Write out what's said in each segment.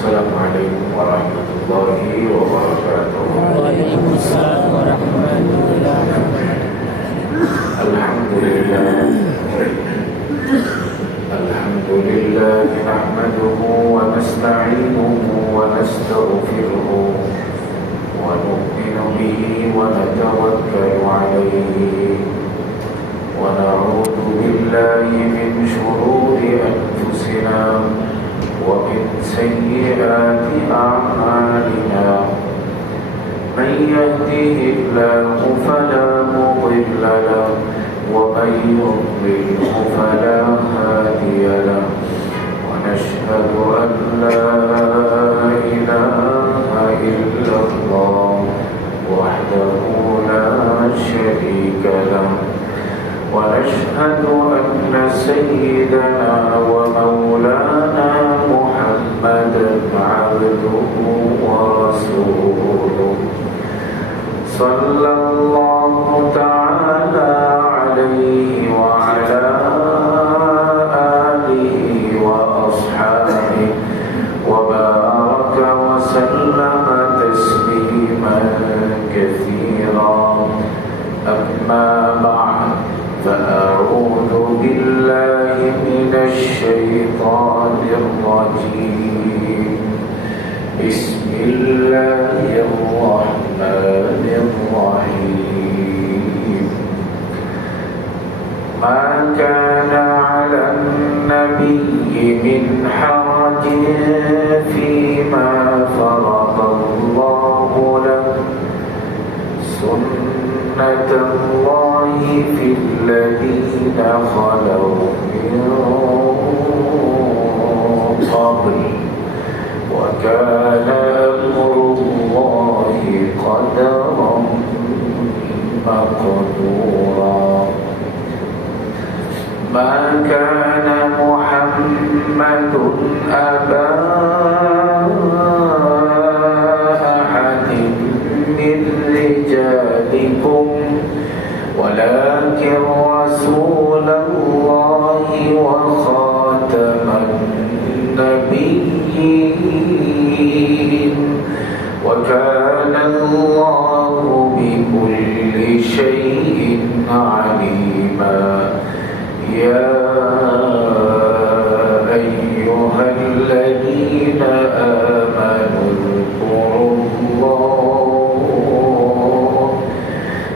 السلام عليكم ورحمة الله وبركاته. وعليكم السلام ورحمة الله وبركاته. الحمد لله نحمده ونستعينه ونستغفره ونؤمن به ونتوكل عليه ونعوذ بالله من شرور أنفسنا ومن سيئات أعمالنا. من يهده الله فلا مضل له ومن يضلله فلا هادي له. ونشهد أن لا إله إلا الله وحده لا شريك له. ونشهد أن سيدنا ومولانا محمدا عبده ورسوله صلى الله تعالى عليه وعلى آله وأصحابه وبارك وسلم تسليما كثيرا. أما بعد، فأعوذ بالله من الشيطان الرجيم. بسم الله الرحمن الرحيم. ما كان على النبي من حرج فيما فرض الله له. سنة الله في الذين خلوا من قبل وكان أمر الله قدرا مقدورا. ما كان محمد أبا أحد من رجالكم ولكن رسول الله وخاتم النبيين وكان الله بكل شيء عليما. يا أيها الذين آمنوا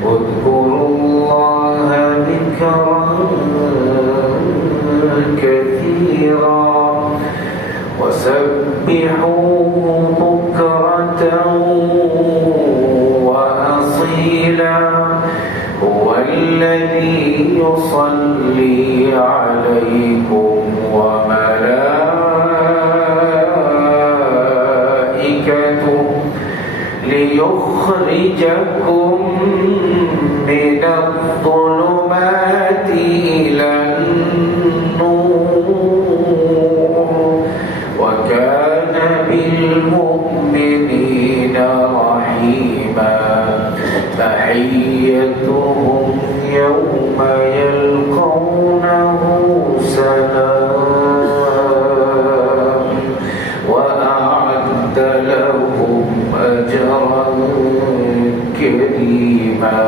اذكروا الله ذكرا كثيرا وسبحوه بكرة وأصيلا. هو الذي يصلي عليكم وملائكته ليخرجكم من الظلمات إلى النور وكان بالمؤمنين رحيما. تحيتهم يوم يلقونه سلام وأعد لهم أجرا كريما.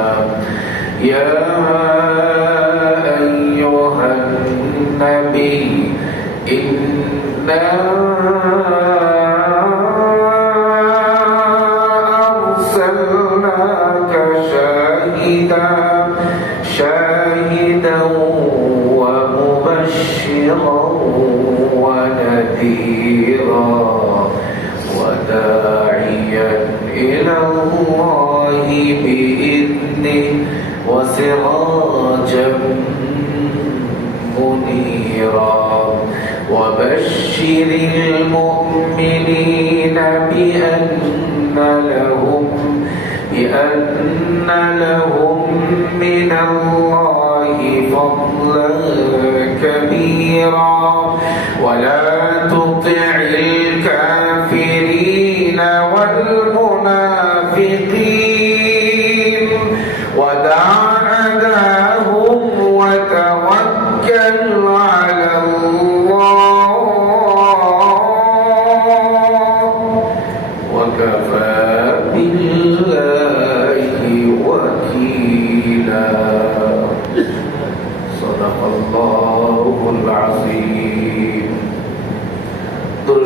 يا أيها النبي إنا أرسلناك شاهدا ومبشرا ونذيرا وداعيا إلى الله بإذنه وسراجا منيرا. وبشر المؤمنين بأن لهم من الله فضلا كبيرا. ولا تطع الكافرين والمنافقين ودع أذاهم وتوكل على الله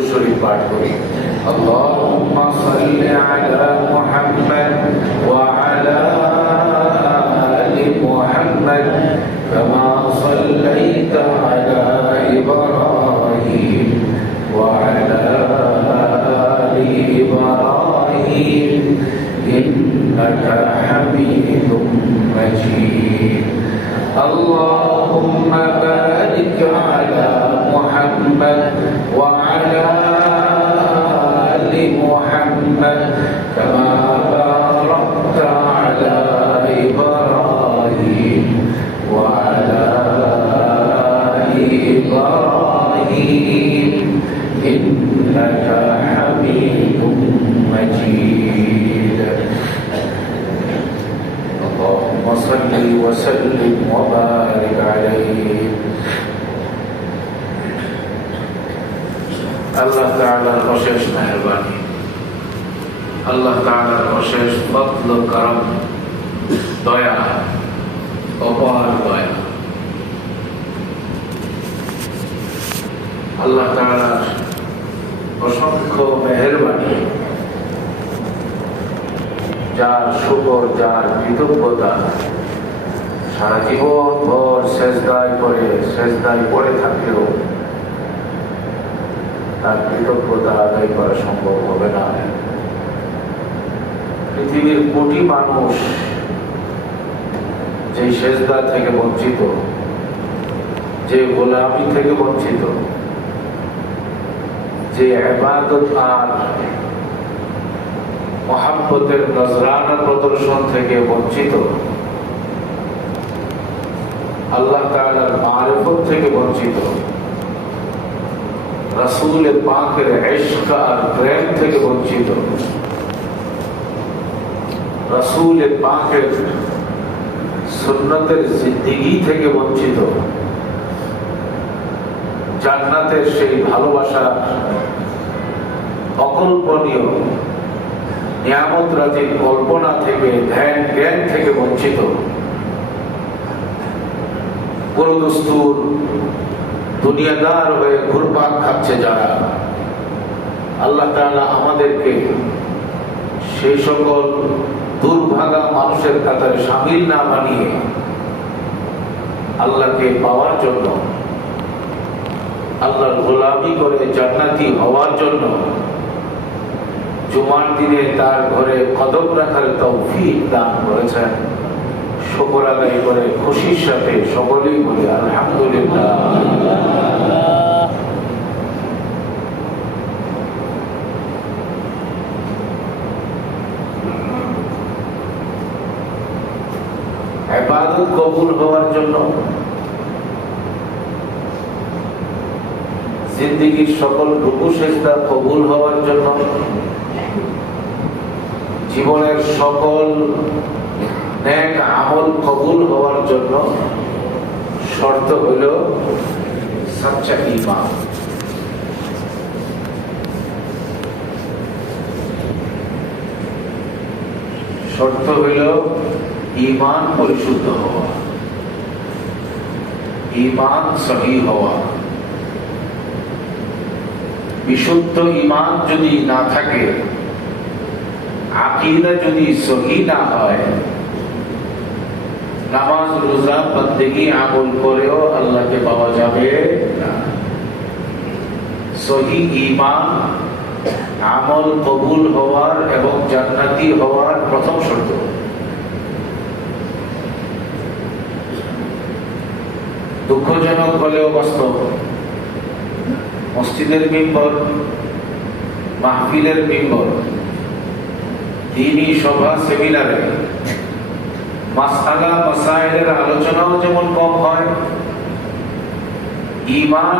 দুরূদ শরীফ পাঠ করি। আল্লাহুম্মা সাল্লি আলা মুহাম্মাদ ওয়া আলা আলি মুহাম্মাদ কামা সাল্লাইতা আলা ইব্রাহিম ওয়া আলা আলি ইব্রাহিম ইন্নাকা হামিদুম মাজিদ। اللهم بارك على محمد وعلى آل محمد كما باركت على إبراهيم وعلى آل إبراهيم إنك حميد مجيد اللهم صل وسلم وبارك عليه আল্লাহ তাআলার অশেষ মেহেরবানি, আল্লাহ তাআলার অশেষ ফজল করম, দয়া, অপার দয়া। আল্লাহ তাআলার অসংখ্য মেহেরবানি, যার শুকর, যার কৃতজ্ঞতা সারা জীবন ভর সেজদায় পড়ে থাকলেও তার কৃতজ্ঞতা আদায় করা সম্ভব হবে না। পৃথিবীর কোটি মানুষ যে সেজদা থেকে বঞ্চিত, যে গোলামি থেকে বঞ্চিত, যে ইবাদত আর মহাব্বতের নজরানা প্রদর্শন থেকে বঞ্চিত, আল্লাহ তাআলার মারিফত থেকে বঞ্চিত, রাসূল পাকের ইশক আর প্রেম থেকে বঞ্চিত, রাসূল পাকের সুন্নতের জিন্দেগি থেকে বঞ্চিত, জান্নাতের সেই ভালোবাসা অকল্পনীয় নিয়ামত রাজির কল্পনা থেকে, ধ্যান জ্ঞান থেকে বঞ্চিত, পুরোদস্তুর দুনিয়াদার হয়ে ঘুরপাক খাচ্ছে যারা, আল্লাহ তাআলা আমাদেরকে সেই সকল দুর্ভাগা মানুষের কাতারে শামিল না বানিয়ে আল্লাহকে পাওয়ার জন্য, আল্লাহর গোলামি করে জান্নাতি হওয়ার জন্য জুমার দিনে তার ঘরে কদম রাখার তৌফিক দান করেছেন। শুকর আদায় করে খুশির সাথে সকলেই বলি আলহামদুলিল্লাহ। ইবাদত কবুল হওয়ার জন্য, জিন্দেগীর সকল রুকু সেজদা কবুল হওয়ার জন্য, জীবনের সকল নেক আমল কবুল হওয়ার জন্য শর্ত হইল সচ্চা ঈমান। শর্ত হইল ঈমান পরিশুদ্ধ হওয়া, ঈমান সহি হওয়া। বিশুদ্ধ ঈমান যদি না থাকে, আকীদা যদি সহি না হয়, নামাজ রোজা বন্দেগী আমল করেও আল্লাহকে পাওয়া যাবে না। সহি ঈমান আমল কবুল হওয়ার এবং জান্নাতি হওয়ার প্রথম শর্ত। দুঃখজনক হলেও বাস্তব, মসজিদের মিম্বর, মাহফিলের মিম্বর, দ্বীনি সভা, সেমিনারে মাসআলা মাসাইলের আলোচনাও যেমন কম হয়, ঈমান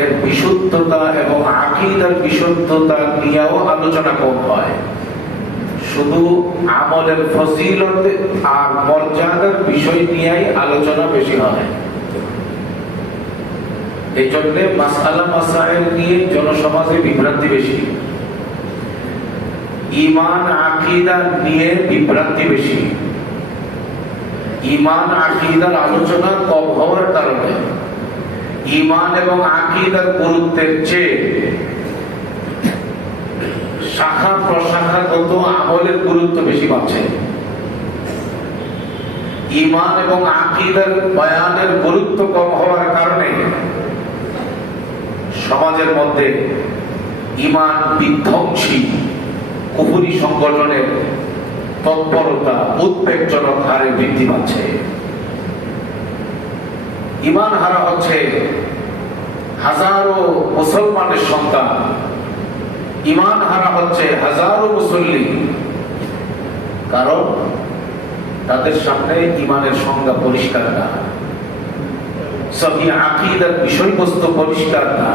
এর বিশুদ্ধতা এবং আকীদার বিশুদ্ধতা নিয়েও আলোচনা কম হয়। শুধু আমলের ফজিলত আর মর্যাদার বিষয় নিয়েই আলোচনা বেশি হয়। এই জন্য মাসআলা মাসাইল নিয়ে জনসমাজে বিভ্রান্তি বেশি, ঈমান আকীদা নিয়ে বিভ্রান্তি বেশি। ঈমান আকীদার আলোচনা কম হওয়ার কারণে ঈমান এবং আকীদার গুরুত্বের চেয়ে শাখা প্রশাখাগত আমলের গুরুত্ব বেশি পাচ্ছে। ঈমান এবং আকীদার বয়ানের গুরুত্ব কম হওয়ার কারণে সমাজের মধ্যে ঈমান বিধ্বংসী কুফরি সংগঠনের তৎপরতা উদ্বেগজনক হারে বৃদ্ধি পাচ্ছে। ঈমান হারা হচ্ছে হাজারো মুসলমানের সন্তান, ঈমান হারা হচ্ছে হাজারো মুসল্লি, কারণ তাদের সামনে ঈমানের সংজ্ঞা পরিষ্কার না, সহি আকীদার বিষয়বস্তু পরিষ্কার না।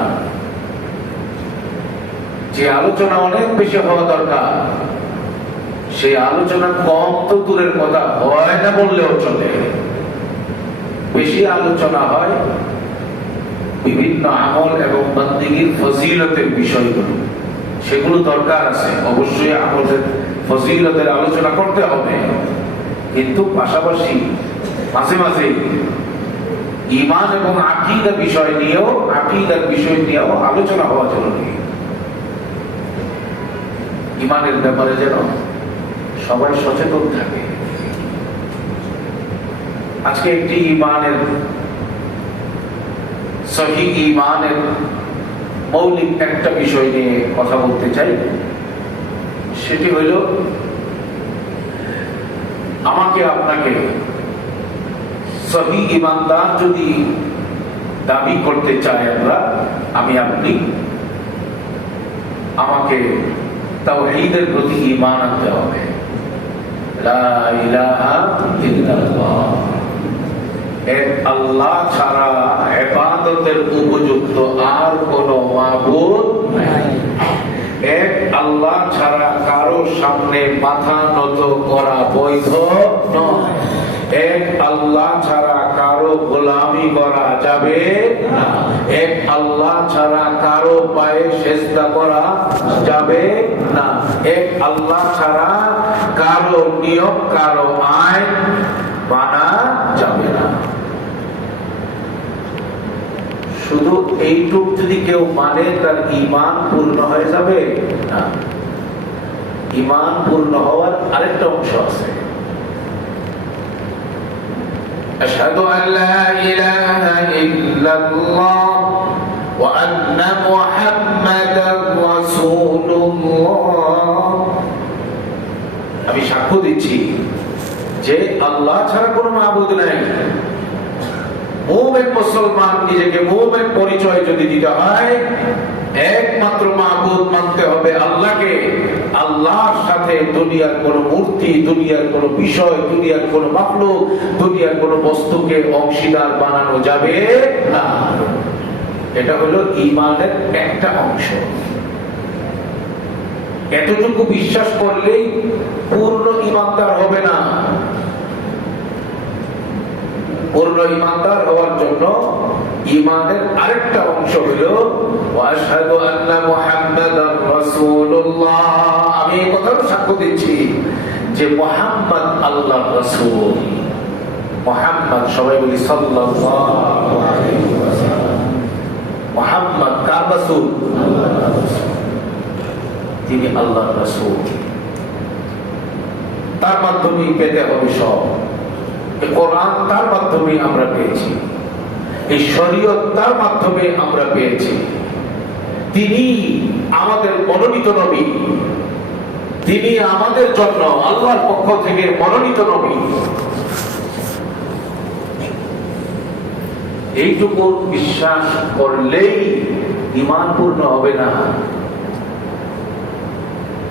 যে আলোচনা অনেক বেশি হওয়া দরকার, সেই আলোচনা কম তো দূরের কথা, হয় না বললেও চলে। বেশি আলোচনা হয় বিভিন্ন আমল এবং বান্দিগির ফজিলতের বিষয়গুলো, সেগুলো দরকার আছে, অবশ্যই আমলের ফজিলতের আলোচনা করতে হবে, কিন্তু পাশাপাশি মাঝে মাঝে ঈমান এবং আকীদার বিষয় নিয়েও আলোচনা হওয়া জরুরি। ঈমানের ব্যাপারে যেন সবাই সচেতন থাকে। আজকে একটি ঈমানের সহি ঈমানের মৌলিক একটা বিষয় নিয়ে কথা বলতে চাই। সেটি হইল, আমাকে আপনাকে সহি ঈমানদার যদি দাবি করতে চাই আমি আপনি, আমাকে তাওহীদের প্রতি ঈমান আনতে হবে। লা ইলাহা ইল্লাল্লাহ, এক আল্লাহ ছাড়া ইবাদতের উপযুক্ত আর কোনো মাবুদ নাই। এক আল্লাহ ছাড়া কারো সামনে মাথা নত করা বৈধ নয়। এক আল্লাহ ছাড়া কারো গোলামি করা যাবে না। এক আল্লাহ ছাড়া কারো পায়ে সেজদা করা যাবে না। এক আল্লাহ ছাড়া কারো নিয়ম, কারো আইন মানা যাবে না। শুধু এইটুক যদি কেউ মানে তার ঈমান পূর্ণ হয়ে যাবে না। ঈমান পূর্ণ হওয়ার আরেকটা অংশ আছে। আশহাদু আল্লা ইলাহা ইল্লাল্লাহ ওয়া আন্না মুহাম্মাদার রাসূলুল্লাহ, আমি সাক্ষ্য দিচ্ছি যে আল্লাহ ছাড়া কোনো মাবুদ নাই। মুমিন মুসলমান নিজেকে মুমিন পরিচয় যদি দিতে হয়, একমাত্র মাবুদ মানতে হবে আল্লাহকে। আল্লাহর সাথে দুনিয়ার কোনো মূর্তি, দুনিয়ার কোনো বিষয়, দুনিয়ার কোনো মাখলুক, দুনিয়ার কোনো বস্তুকে অংশীদার বানানো যাবে না। এটা হলো ঈমানের একটা অংশ। এতটুকু বিশ্বাস করলেই পূর্ণ ঈমানদার হবে না। পূর্ণ ঈমানদার হওয়ার জন্য ঈমানের আরেকটা অংশ হলো ওয়াশহাদু আন্না মুহাম্মাদার রাসূলুল্লাহ, আমি এই কথার সাক্ষ্য দিচ্ছি যে মুহাম্মদ আল্লাহর রাসূল। মুহাম্মদ, সবাই বলি সাল্লাল্লাহু আলাইহি ওয়াসাল্লাম। মুহাম্মদ কার রাসূল? আল্লাহর রাসূল। তিনি আল্লাহর রাসূল। তার মাধ্যমেই পেতে হবে সব। এই কোরআন তার মাধ্যমে আমরা পেয়েছি, এই শরীয়ত তার মাধ্যমে আমরা পেয়েছি। তিনি আমাদের মনোনীত নবী, তিনি আমাদের জন্য আল্লাহর পক্ষ থেকে মনোনীত নবী। এইটুকু বিশ্বাস করলেই ঈমান পূর্ণ হবে না।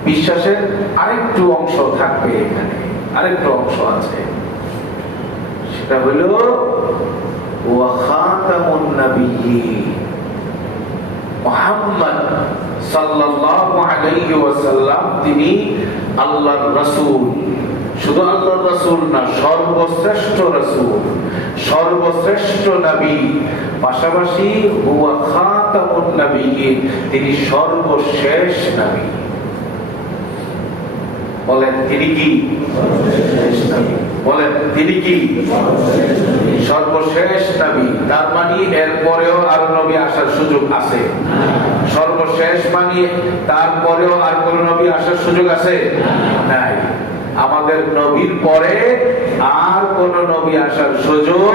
বিশ্বাসের আরেকটু অংশ থাকবে, এখানে আরেকটু অংশ আছে। সেটা হলো ওয়া খাতামুন নাবিয়্যিন, মুহাম্মদ সাল্লাল্লাহু আলাইহি ওয়াসাল্লাম তিনি আল্লাহর রাসূল। শুধু আল্লাহর রাসূল না, সর্বশ্রেষ্ঠ রাসূল, সর্বশ্রেষ্ঠ নবী। পাশাপাশি ওয়া খাতামুন নাবিয়্যিন, তিনি সর্বশেষ নবী। বলেন তিনি কি? সর্বশেষ নবী। বলেন তিনি কি সর্বশেষ নবী? তার মানে এরপরেও আর নবী আসার সুযোগ আছে? সর্বশেষ মানে তারপরেও আর কোন নবী আসার সুযোগ আছে? নাই। আমাদের নবীর পরে আর কোন নবী আসার সুযোগ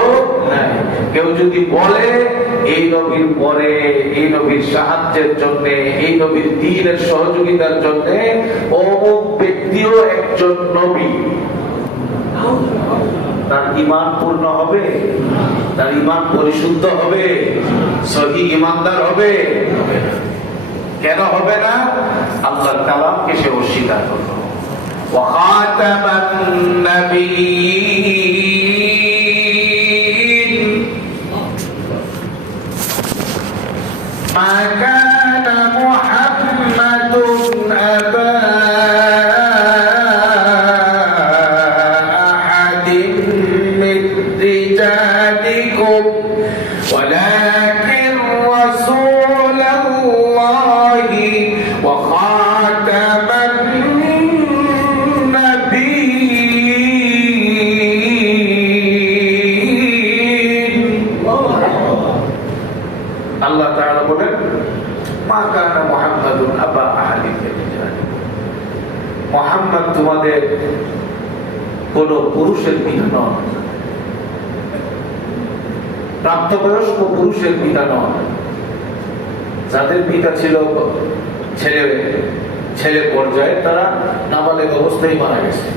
নাই। কেউ যদি বলে এই নবীর পরে, এই নবীর সাহায্যের জন্য, এই নবীর দ্বীনের সহযোগিতার জন্য অমুক ব্যক্তিও একজন নবী, তার ঈমান পূর্ণ হবে? তার ঈমান পরিশুদ্ধ হবে? সহি ঈমানদার হবে? কেন হবে না? আল্লাহর কালামকে সে অস্বীকার করল। وخاتم النبيين ما كان محمد أبا أحد من رجالكم ولكن رسول الله وخاتم আল্লাহ তাআলা বলেন মা কানা মুহাম্মাদুন আবা আহাদিন মিন রিজালিকুম, মুহাম্মদ তোমাদের কোন পুরুষের পিতা নন, প্রাপ্তবয়স্ক পুরুষের পিতা নন। যাদের পিতা ছিল ছেলে পর্যায়ে, তারা নাবালেগ অবস্থায় মারা গেছে।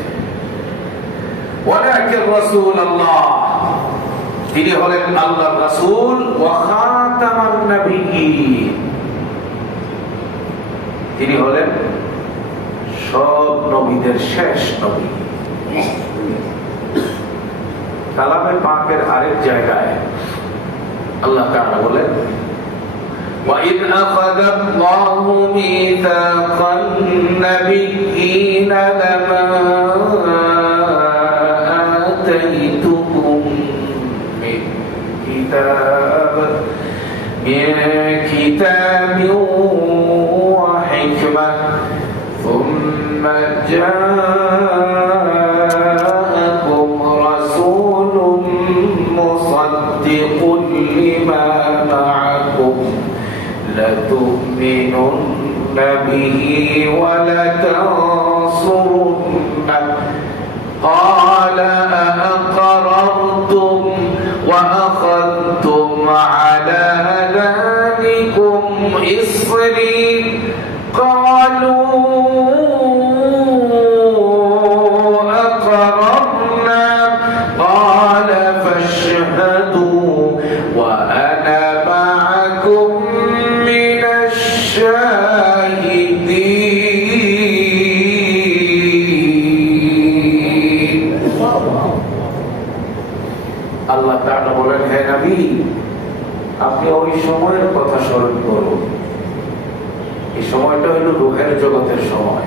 ওয়ালাকিন রাসূলুল্লাহ, তিনি হলেন আল্লাহর রাসূল, ওয়া খাতামান নাবিয়্যিন, তিনি হলেন সব নবীদের শেষ নবী। কালামে পাকের আরেক জায়গায় আল্লাহ তাআলা বলেন وَإِذْ أَخَذَ اللَّهُ مِيثَاقَ النَّبِيِّينَ لَمَا آتَيْتُكُم مِّن كِتَابٍ وَحِكْمَةٍ ثُمَّ جَاءَكُمْ رَسُولٌ مُصَدِّقٌ لِّمَا مَعَكُمْ لَتُؤْمِنُنَّ بِهِ وَلَتَنصُرُنَّهُ قَالَ أَأَقْرَرْتُمْ وَأَخَذْتُمْ عَلَى ذَلِكُمْ إِصْرِي قَالُوا أَقْرَرْنَا قَالَ فَاشْهَدُوا وَأَنَا مَعَكُمْ مِنَ الشَّاهِدِينَ। আল্লাহ তাআলা বলেন, হে নবী, আপনি ওই সময়ের কথা স্মরণ করুন। এই সময়টা হলো রূহের জগতের সময়,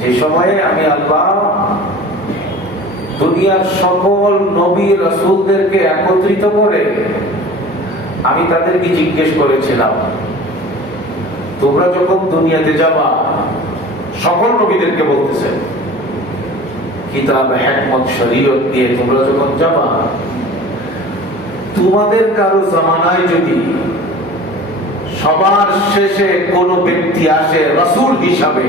যে সময়ে আমি আল্লাহ দুনিয়ার সকল নবী রাসূলদেরকে একত্রিত করে আমি তাদেরকে জিজ্ঞেস করেছিলাম, তোমরা যখন দুনিয়াতে যাবা, সকল নবীদেরকে বলতেছেন, কিতাব হিকমত শরীয়ত দিয়ে তোমরা যখন যাবা, তোমাদের কারো জামানায় যদি সবার শেষে কোন ব্যক্তি আসে রাসূল হিসাবে,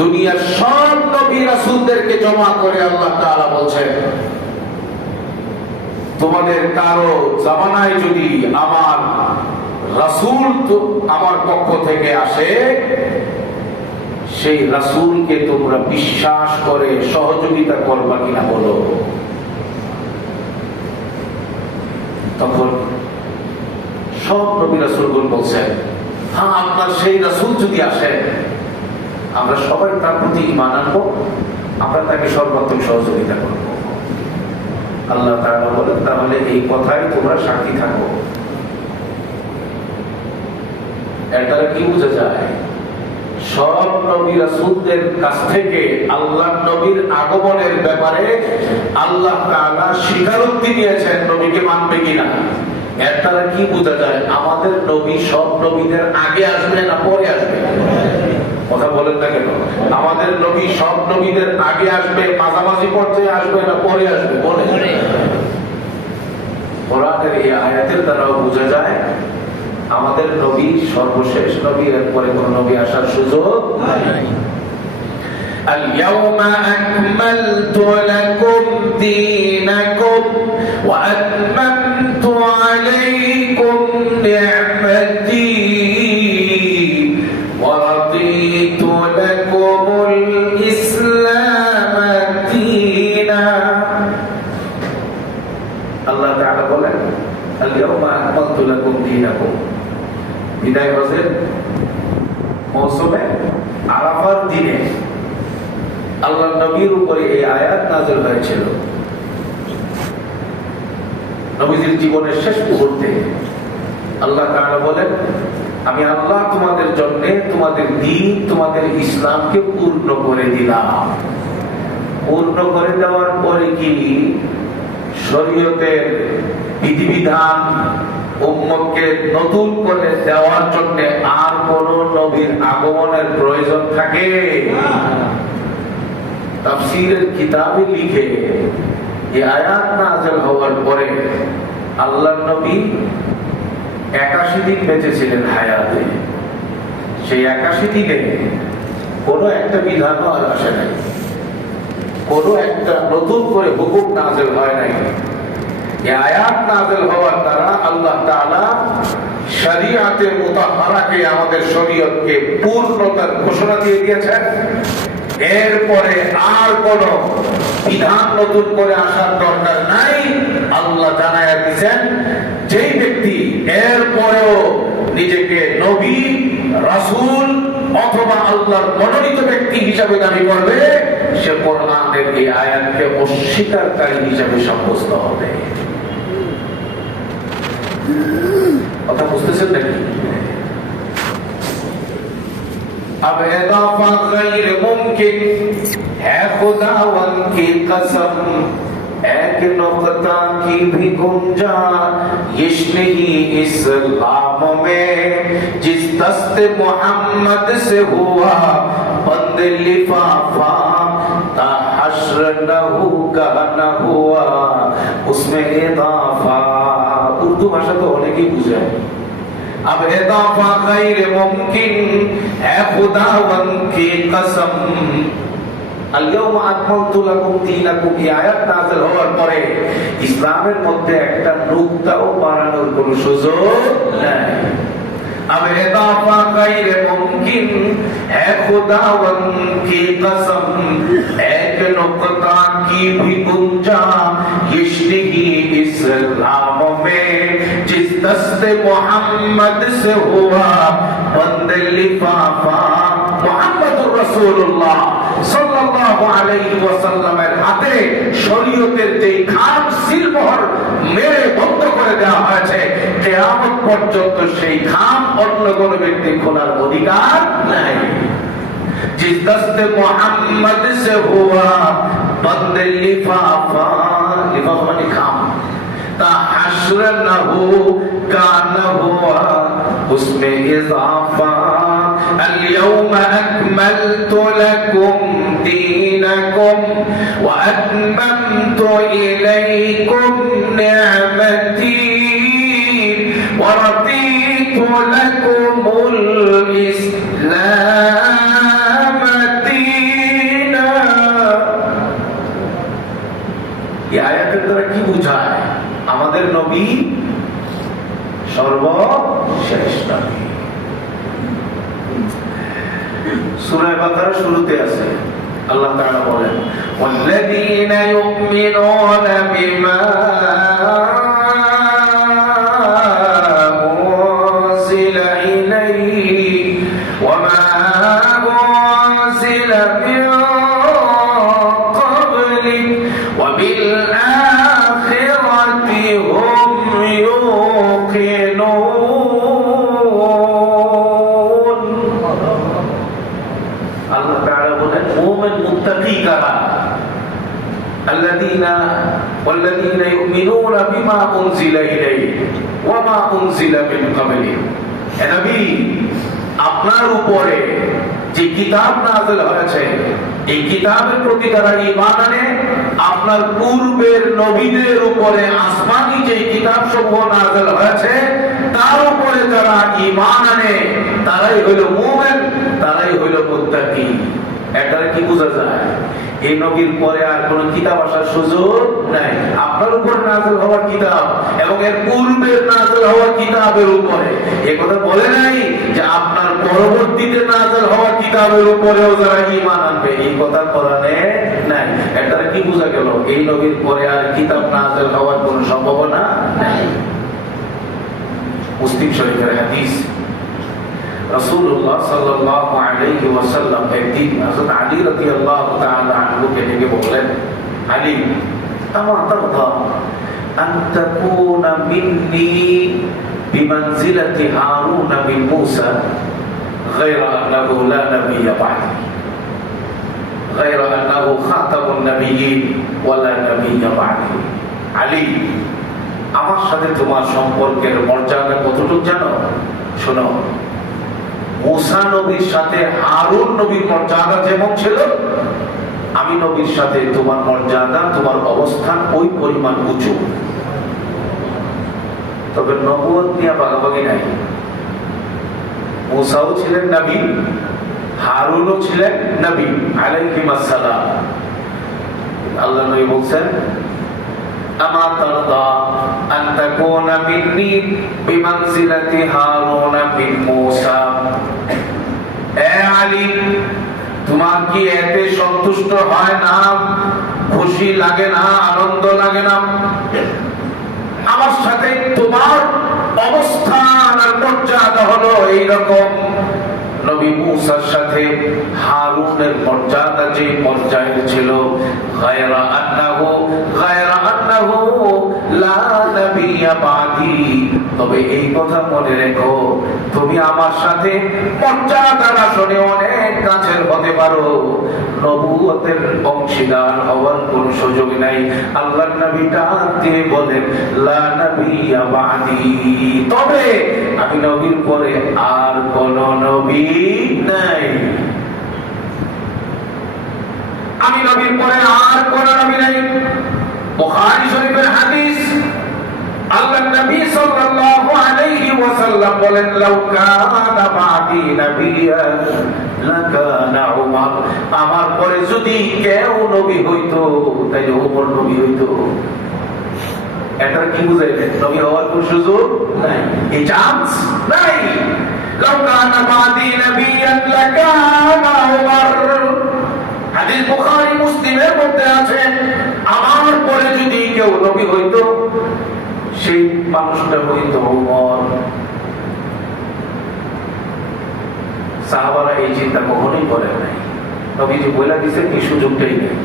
দুনিয়ার সব নবী রাসূলদেরকে জমা করে আল্লাহ তাআলা বলছেন, তোমাদের কারো জামানায় যদি আমার রাসূল আমার পক্ষ থেকে আসে, সেই রাসূলকে তোমরা বিশ্বাস করে সহযোগিতা করবা কিনা বলো। তখন সব নবী রাসূলগণ বলছেন, হ্যাঁ, আপনার সেই রাসূল যদি আসে, আমরা সবাই তার প্রতি ঈমান আনবো, আমরা তাকে সর্বাত্মক সহযোগিতা করব। আল্লাহ তাআলা বলেন, তাহলে এই কথাই তোমরা সাক্ষী থাকো। এর দ্বারা কি বোঝা যায়? সব নবী রাসূলদের কাছ থেকে আল্লাহর নবীর আগমনের ব্যাপারে আল্লাহ তাআলা স্বীকারোক্তি দিয়েছেন, নবীকে মানবে কিনা। এর দ্বারা কি বোঝা যায়? আমাদের নবী সব নবীদের আগে আসবে না পরে আসবে? কথা বলেন না কেন? আমাদের নবী সব নবীদের আগে আসবে, মাঝামাঝি পর্যায়ে আসবে, না পরে আসবে? বলে কোরআনের এই আয়াতের দ্বারাও বোঝা যায় আমাদের নবী সর্বশেষ নবী, এরপরে কোন নবী আসার সুযোগ নাই। اليوم أكملت لكم دينكم وأتممت عليكم نعمتي ورضيت لكم الإسلام دينا। الله تعالى বলেন اليوم أكملت لكم دينكم। বিদায় হজের মৌসুমে আরাফার দিনে আল্লাহ নবীর উপরে এই আয়াত নাযিল হয়েছিল। নবীজির জীবনের শেষ মুহূর্তে আল্লাহ তাআলা বলেন, আমি আল্লাহ তোমাদের জন্য তোমাদের দ্বীন, তোমাদের ইসলামকে পূর্ণ করে দিলাম। পূর্ণ করে দেওয়ার পরে কি শরীয়তের বিধিবিধান উম্মতকে নতুন করে দেওয়ার জন্য আর কোন নবীর আগমনের প্রয়োজন থাকে? তাফসীরের কিতাবে লিখে এই আয়াত নাযিল হওয়ার পরে আল্লাহর নবী 81 দিন বেঁচে ছিলেন হায়াতে। সেই 81 দিনে কোনো একটা বিধানও আর আসে নাই, কোনো একটা নতুন করে হুকুম নাযিল হয় নাই। এই আয়াত নাযিল হওয়ার দ্বারা আল্লাহ তাআলা শরীয়তে মুতাহহারাকে, আমাদের শরীয়তকে পূর্ণতার ঘোষণা দিয়ে দিয়েছেন। এরপরে আর কোন বিধান নতুন করে আসার দরকার নাই। আল্লাহ জানায়া দিয়েছেন, যেই ব্যক্তি এরপরেও নিজেকে নবী, রাসূল অথবা আল্লাহর মনোনীত ব্যক্তি হিসাবে দাবি করবে, সে কোরআনের এই আয়াতকে অস্বীকারকারী হিসাবে সাব্যস্ত হবে। কথা বুঝতেছেন নাকি? अब इजाफा गैर मुमकिन है खुदावन की कसम, एक नुक्ता की भी गुंजाइश नहीं इस्लाम में, जिस दस्त मोहम्मद से हुआ बंद लिफाफा ता हश्र न होगा न हुआ उसमें इजाफा। उर्दू भाषा तो অনেকে বুঝে। अब इजाफा गैर मुमकिन है खुदावन की कसम। আল-ইয়াউমা আকমালতু লাকুম দীনাকুম, এই আয়াত নাযিল হওয়ার পরে ইসলামের মধ্যে একটা নুকতাও বাড়ানোর কোনো সুযোগ নাই। अब इजाफा गैर मुमकिन है खुदावन की कसम, एक नुक्ता की भी गुंजाइश नहीं इस्लाम में, जिस दस्त मोहम्मद से हुआ बंद लिफाफा। মুহাম্মদুর রাসূলুল্লাহ সাল্লাল্লাহু আলাইহি ওয়াসাল্লামের হাতে শরীয়তের যে খাম সিলমোহর মেরে বন্ধ করে দেওয়া হয়েছে, কিয়ামত পর্যন্ত সেই খাম অন্য কোন ব্যক্তি খোলার অধিকার নাই। जिस दस्त मोहम्मद से हुआ बंद लिफाफा, लिफाफा माने खाम, ता हश्र न हो का न हुआ उसमें इजाफा। اليوم أكملت لكم دينكم وأتممت إليكم نعمتي ورضيت لكم الإسلام دينا। এই আয়াতের দ্বারা কি বোঝায়? আমাদের নবী সর্বশেষ নবী। সূরা বাকারা শুরুতে আছে আল্লাহ তাআলা বলেন, ওয়াল্লাযীনা ইউমিনুনা বিমা উনজিলা ইলাইহি ওয়া মা উনজিলা মিন ক্বাবলিক ওয়া বিল আখিরাতি হুম ইউকিনুন। আল্লাহ তাআলা বলেন, মুমিন মুত্তাকি কারা? আল্লাযীনা ওয়াল্লাযীনা ইউমিনুনা বিমা উনজিলা ইলাইহি ওয়া মা উনজিলা মিন ক্বাবলিহি। হে নবী, আপনার উপরে যে কিতাব নাযিল হয়েছে, এই কিতাবের প্রতি যারা ঈমান আনে, আপনার পূর্বের নবীদের উপরে আসমানি যে কিতাব সমূহ নাযিল হয়েছে তার উপরে যারা ঈমান আনে, তারাই হইল মুমিন, তারাই হইল মুত্তাকি। এটা কি বোঝা যায়? এই নবীর পরে আর কোন কিতাব আসার সুযোগ নাই। আপনার উপর নাযিল হওয়া কিতাব এবং এর পূর্বের নাযিল হওয়া কিতাবের উপরে, এই কথা বলে নাই যে আপনার পরবর্তীতে নাযিল হওয়া কিতাবের উপরেও যারা ঈমান আনবে, এই কথা কোরআনে নাই। এটা কি বোঝা গেল? এই নবীর পরে আর কিতাব নাযিল হওয়ার কোনো সম্ভাবনা নাই। মুসলিম শরীফের হাদিস, রাসূলুল্লাহ সাল্লাল্লাহু আলাইহি ওয়াসাল্লাম একদিন হযরত আলী রাদিয়াল্লাহু তাআলা আনহুকে ডেকে বললেন, আলী, আমা তারদা আন তাকুনা মিন্নি বিমানজিলাতি হারুন মিন মূসা গায়রা আন্নাহু লা নাবিয়্যা বা'দি গায়রা আন্নাহু খাতামুন নাবিয়্যিন ওয়া লা নাবিয়্যা বা'দি। আলী, আমার সাথে তোমার সম্পর্কের মর্যাদা কতটুকু জানো? শোনো, মূসা নবীর সাথে হারুন নবীর মর্যাদা যেমন ছিল, আমি নবীর সাথে তোমার মর্যাদা, তোমার অবস্থান ওই পরিমাণ উঁচু। তবে নবুয়ত নিয়ে ভাগাভাগি নাই। মূসাও ছিলেন নবী, হারুনও ছিলেন নবী আলাইহিস সালাম। আল্লাহ নবী বলছেন, আমা তারদা আন তাকুনা মিন্নি বিমানজিলাতি হারুন মিন মূসা। এ আলী, তোমার কি এতে সন্তুষ্ট হয় না, খুশি লাগে না, আনন্দ লাগে না? আমার সাথে তোমার অবস্থান আর মর্যাদা হলো এইরকম। নবী মূসার সাথে হারুনের মর্যাদা যে পর্যায়ে ছিল, গায়রা আন্নাহু লা নাবিয়্যা বা'দি। তবে এই কথা মনে রেখো, তুমি আমার সাথে মর্যাদার আসনে অনেক কাছের হতে পারো, নবুয়তের অংশীদার হওয়ার কোনো সুযোগ নাই। আল্লাহর নবী ডাক দিয়ে বলেন, লা নাবিয়্যা বা'দি, তবে আমি নবীর পরে আর কোন নবী নাই। আমি নবীর পরে আর কোন নবী নাই। বুখারী শরীফের হাদিস, আল্লাহর নবী সাল্লাল্লাহু আলাইহি ওয়াসাল্লাম বলেন, লাউ কানা বা'দি নাবিয়্যান লাকানা উমর। আমার পরে যদি কেউ নবী হইতো, তাইলে ওমর নবী হইতো। এটা কি বুঝাইলেন? নবী হওয়ার কোনো সুযোগ নাই, এই চান্স নাই। লাউ কানা বা'দি নাবিয়্যান লাকানা উমর। হাদিস বুখারী মুসলিমের মধ্যে আছে, আমার পরে যদি কেউ নবী হইতো, সেই মানুষটা হইতো ওমর। সাহাবারা এই চিন্তা কখনোই করে নাই। নবীজি বলে দিয়েছেন, এই সুযোগটাই নেই।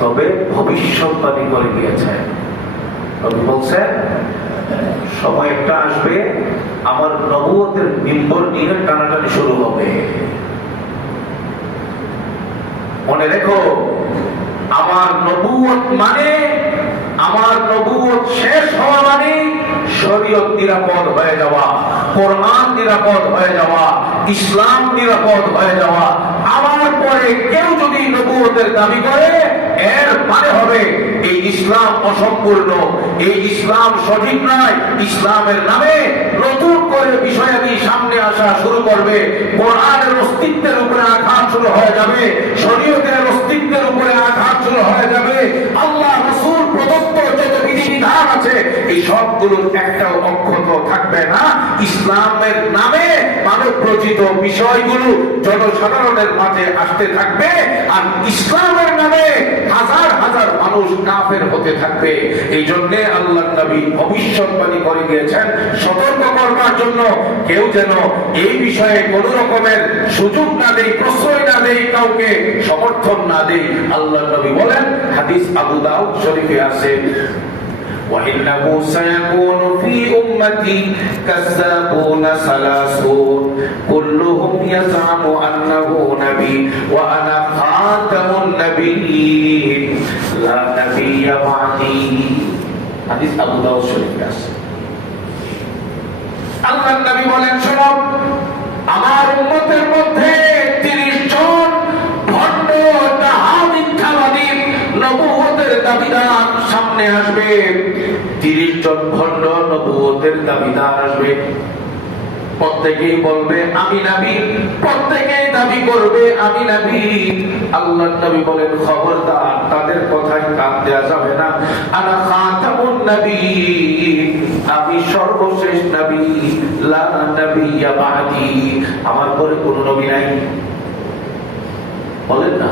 তবে ভবিষ্যৎবাণী করে দিয়েছেন। নবী বলছেন, সময় একটা আসবে, আমার নবুয়তের মিম্বর নিয়ে টানাটানি শুরু হবে। মনে রেখো, আমার নবুয়ত মানে, আমার নবুয়ত শেষ হওয়া মানে শরীয়ত নিরাপদ হয়ে যাওয়া, কোরআন নিরাপদ হয়ে যাওয়া, ইসলাম নিরাপদ হয়ে যাওয়া। আমার পরে কেউ যদি নবুয়তের দাবি করে, এর মানে হবে এই ইসলাম অসম্পূর্ণ, এই ইসলাম সঠিক নয়। ইসলামের নামে নতুন করে বিষয়াদি সামনে আসা শুরু করবে, কোরআনের অস্তিত্বের উপরে আঘাত শুরু হয়ে যাবে, শরীয়তের অস্তিত্বের উপরে আঘাত শুরু হয়ে যাবে। আল্লাহ রাসূল প্রদত্ত যত বিধিবিধান আছে, এই সবগুলোর একটাও অক্ষত থাকবে না। ইসলামের নামে মানব রচিত বিষয়গুলো জনসাধারণের মাঝে আসতে থাকবে, আর ইসলামের নামে হাজার হাজার মানুষ কাফের হতে থাকবে। এই জন্য আল্লাহর নবী ভবিষ্যৎবাণী করে গিয়েছেন, সতর্ক করবার জন্য, কেউ যেন এই বিষয়ে কোন রকমের সুযোগ না দেয়, প্রশ্রয় না দেয়, কাউকে সমর্থন না দেয়। আল্লাহর নবী বলেন, হাদিস আবু দাউদ শরীফে আছে, وإنه سيكون في أمتي كذابون ثلاثون كلهم يزعم أنه نبي وأنا خاتم النبيين لا نبي بعدي। হাদিস আবু দাউদ শরীফে আছে। আল্লাহর নবী বলেন, শোনো, আমার উম্মতের মধ্যে সামনে আসবে 30 জন ভণ্ড নবুয়তের দাবিদার আসবে। প্রত্যেকেই বলবে আমি নবী, প্রত্যেকেই দাবি করবে আমি নবী। আল্লাহর নবী বলেন খবরদার, তাদের কথায় কান দেয়া যাবে না। আনা খাতামুন নবী, আমি সর্বশেষ নবী, লা নবিয়্যা বাদি, আমার পরে কোনো নবী নাই। বলেন না,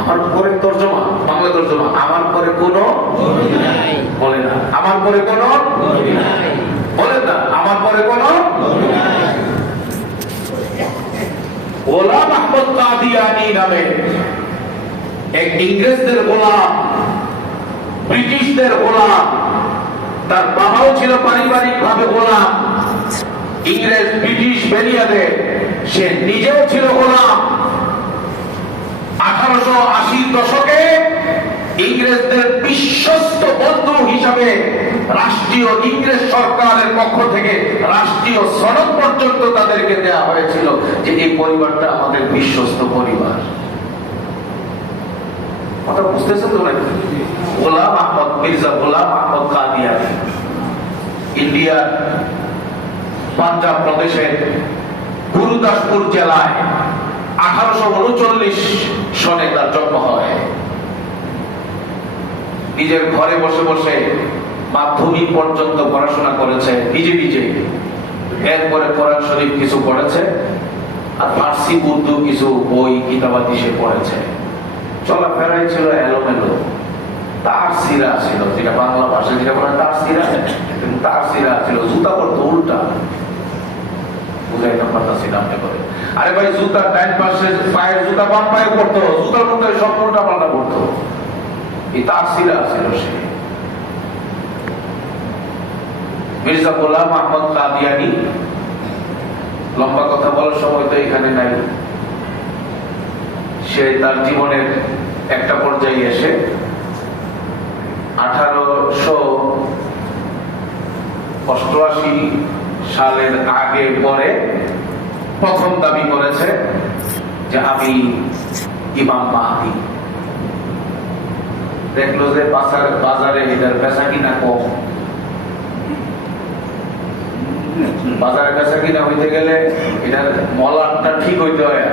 আমার পরে তরজমা, বাংলা তরজমা, আমার পরে কোনো নবী নাই। বলে না আমার পরে কোনো নবী নাই। বলেন না আমার পরে কোনো নবী নাই। গোলাম আহমদ কাদিয়ানী নামে এক ইংরেজদের গোলাম, ব্রিটিশদের গোলাম, তার বাবাও ছিল পারিবারিক ভাবে গোলাম, ইংরেজ ব্রিটিশ বেরিয়াদের, সে নিজেও ছিল গোলাম। 1880 দশকে ইংরেজদের বিশ্বস্ত বন্ধু হিসাবে রাষ্ট্রীয় ইংরেজ সরকারের পক্ষ থেকে রাষ্ট্রীয় সনদ পর্যন্ত তাদেরকে দেওয়া হয়েছিল যে এই পরিবারটা আমাদের বিশ্বস্ত পরিবার। কথা বুঝতেছেন তো নাকি? গোলাম আহমদ, মির্জা গোলাম আহমদ কাদিয়ানী, ইন্ডিয়ার পাঞ্জাব প্রদেশের গুরুদাসপুর জেলায় 1839 সনে তার জন্ম হয়। নিজের ঘরে বসে বসে মাধ্যমিক পর্যন্ত পড়াশোনা করেছে নিজে নিজে। এরপরে কোরআন শরীফ কিছু পড়েছে আর ফার্সি উর্দু কিছু বই কিতাবাদি সে পড়েছে। চলাফেরাই ছিল এলোমেলো, তার সিরা ছিল, যেটা বাংলা ভাষায় যেটা বলে তার সিরা, কিন্তু তার সিরা ছিল, জুতা পড়তো উল্টা। বুঝাইতে পারতাছি না আপনি করে। আরে ভাই, জুতার ডাইন পাশে পায়ের জুতা বাম পায়ে পড়তো, জুতার মধ্যে সব উল্টা পাল্টা পড়তো। এই তার সিরা ছিল সে। মির্জা গোলাম আহমদ কাদিয়ানী, লম্বা কথা বলার সময় তো এখানে নাই, সে তার জীবনের একটা পর্যায়ে এসে 1888 সালের আগে পরে প্রথম দাবি করেছে যে আমি ইমাম মাহদী। দেখলো যে বাজারে এটার বেচা কিনা কম, বাজারে বেচা কিনা হইতে গেলে এটার মলাটটা ঠিক হইতে হয়,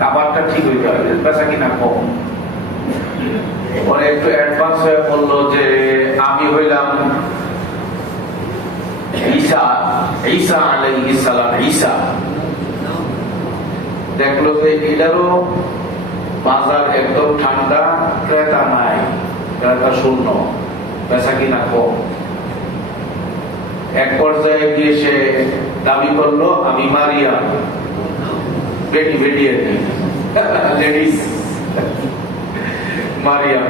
কাবারটা ঠিক হইতে হয়, বেচা কিনা কম। পরে একটু অ্যাডভান্স হয়ে বললো যে আমি হইলাম ঈসা আলাইহিস সালাম, ঈসা। দেখলো যে এটারও বাজার একদম ঠান্ডা, ক্রেতা নাই, ক্রেতা শূন্য, বেচা কিনা কম। এক পর্যায়ে গিয়ে সে দাবি করলো আমি মারিয়াম, বেটি বেটিয়ে লেডিস মারিয়াম।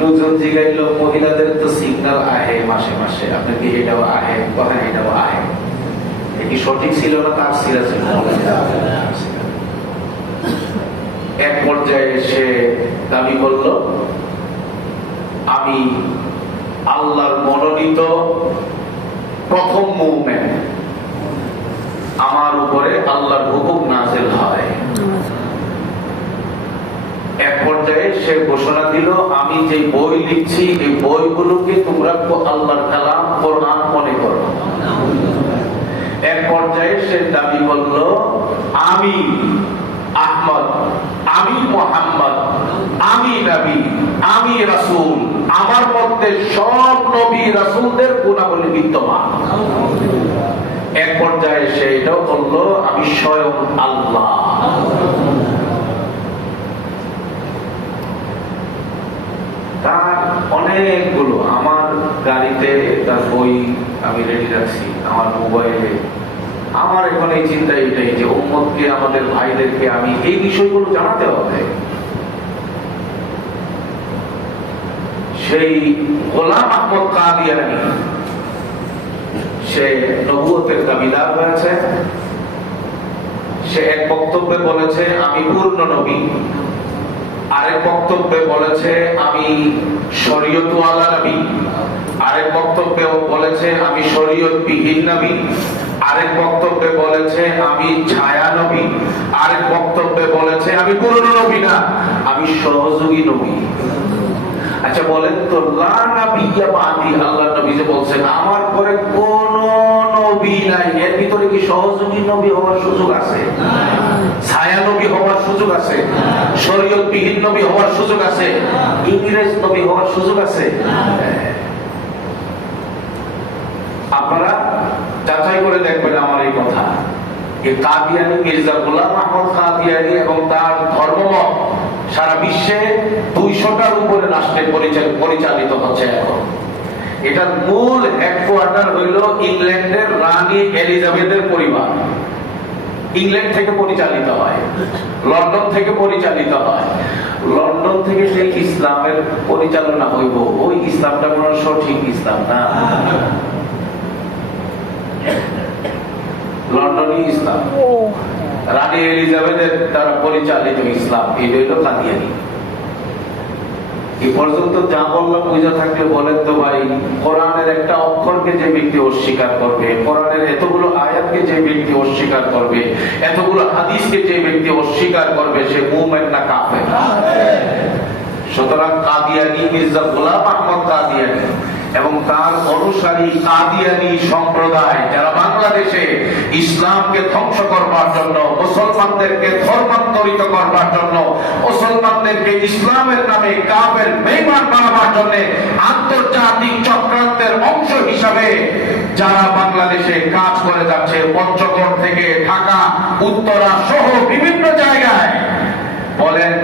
লোকজন জিগাইলো মহিলাদের তো সিগন্যাল আহে মাসে মাসে, আপনার কি এটাও আহে? কোথায় এটাও আহে? কি সঠিক ছিল না তার সিরা ছিল? এক পর্যায়ে সে দাবি করলো আমি আল্লাহর মনোনীত প্রথম মুমিন, আমার উপরে আল্লাহর হুকুম নাযিল হয়। এক পর্যায়ে সে ঘোষণা দিল আমি যে বই লিখছি এই বইগুলোকে তোমরা আল্লাহর কালাম কোরআন মনে করো। এক পর্যায়ে সে দাবি করলো আমি আহমদ, আমি মুহাম্মদ, আমি নবী, আমি রাসূল, আমার মধ্যে সব নবী রাসূলদের গুণাবলী বিদ্যমান। এক পর্যায়ে সে এটাও বললো আমি স্বয়ং আল্লাহ। তার অনেকগুলো আমার গাড়িতে তার বই আমি রেডি রাখছি, আমার মোবাইলে। আমার এখন এই চিন্তা এটাই যে উম্মতকে, আমাদের ভাইদেরকে আমি এই বিষয়গুলো জানাতে হবে। সেই গোলাম আহমদ কাদিয়ানী সে নবুয়তের দাবিদার হয়েছে। সে এক বক্তব্যে বলেছে আমি পূর্ণ নবী, আরেক বক্তব্যে বলেছে আমি শরীয়তওয়ালা নবী, আরেক বক্তব্যে বলেছে আমি শরীয়তবিহীন নবী, আরেক বক্তব্যে বলেছে আমি ছায়া নবী, আরেক বক্তব্যে বলেছে আমি পূর্ণ নবী না, আমি সহযোগী নবী। আচ্ছা বলেন তো, লা নাবিয়্যা বাদি, আল্লাহর নবী যে বলছেন আমার পরে কোন নবী নাই, এর ভিতরে কি সহযোগী নবী হওয়ার সুযোগ আছে? ছায়া নবী হওয়ার সুযোগ আছে? শরীয়তবিহীন নবী হওয়ার সুযোগ আছে? ইংরেজ নবী হওয়ার সুযোগ আছে? আপনারা যাচাই করে দেখবেন আমার এই কথা। কাদিয়ানী মির্জা গোলাম আহমদ কাদিয়ানী এবং তার ধর্মমত সারা বিশ্বে 200টার উপরে রাষ্ট্রে পরিচালিত হচ্ছে এখন। এটার মূল হেডকোয়ার্টার হইল ইংল্যান্ডের রানী এলিজাবেথের পরিবার। ইংল্যান্ড থেকে পরিচালিত হয়, লন্ডন থেকে পরিচালিত হয়। লন্ডন থেকে যে ইসলামের পরিচালনা হইব, ওই ইসলামটা কোন সঠিক ইসলাম না। লন্ডনী ইসলাম, রানী এলিজাবেথের দ্বারা পরিচালিত ইসলাম, এই হইল কাদিয়ানী। এই পর্যন্ত যা বললাম বুঝে থাকলে বলেন তো ভাই, কোরআনের একটা অক্ষরকে যে ব্যক্তি অস্বীকার করবে, কোরআনের এতগুলো আয়াতকে যে ব্যক্তি অস্বীকার করবে, এতগুলো হাদিসকে যে ব্যক্তি অস্বীকার করবে, সে মুমিন না কাফের? সুতরাং কাদিয়ানী মির্জা গোলাম আহমদ কাদিয়ানী এবং তার অনুসারী কাদিয়ানী সম্প্রদায় যারা বাংলাদেশে ইসলামকে ধ্বংস করবার জন্য, মুসলমানদেরকে ধর্মান্তরিত করবার জন্য, মুসলমানদেরকে ইসলামের নামে কাফের বেঈমান বানাবার জন্য আন্তর্জাতিক চক্রান্তের অংশ হিসাবে যারা বাংলাদেশে কাজ করে যাচ্ছে, পঞ্চগড় থেকে ঢাকা, উত্তরা সহ বিভিন্ন জায়গায়, বলেন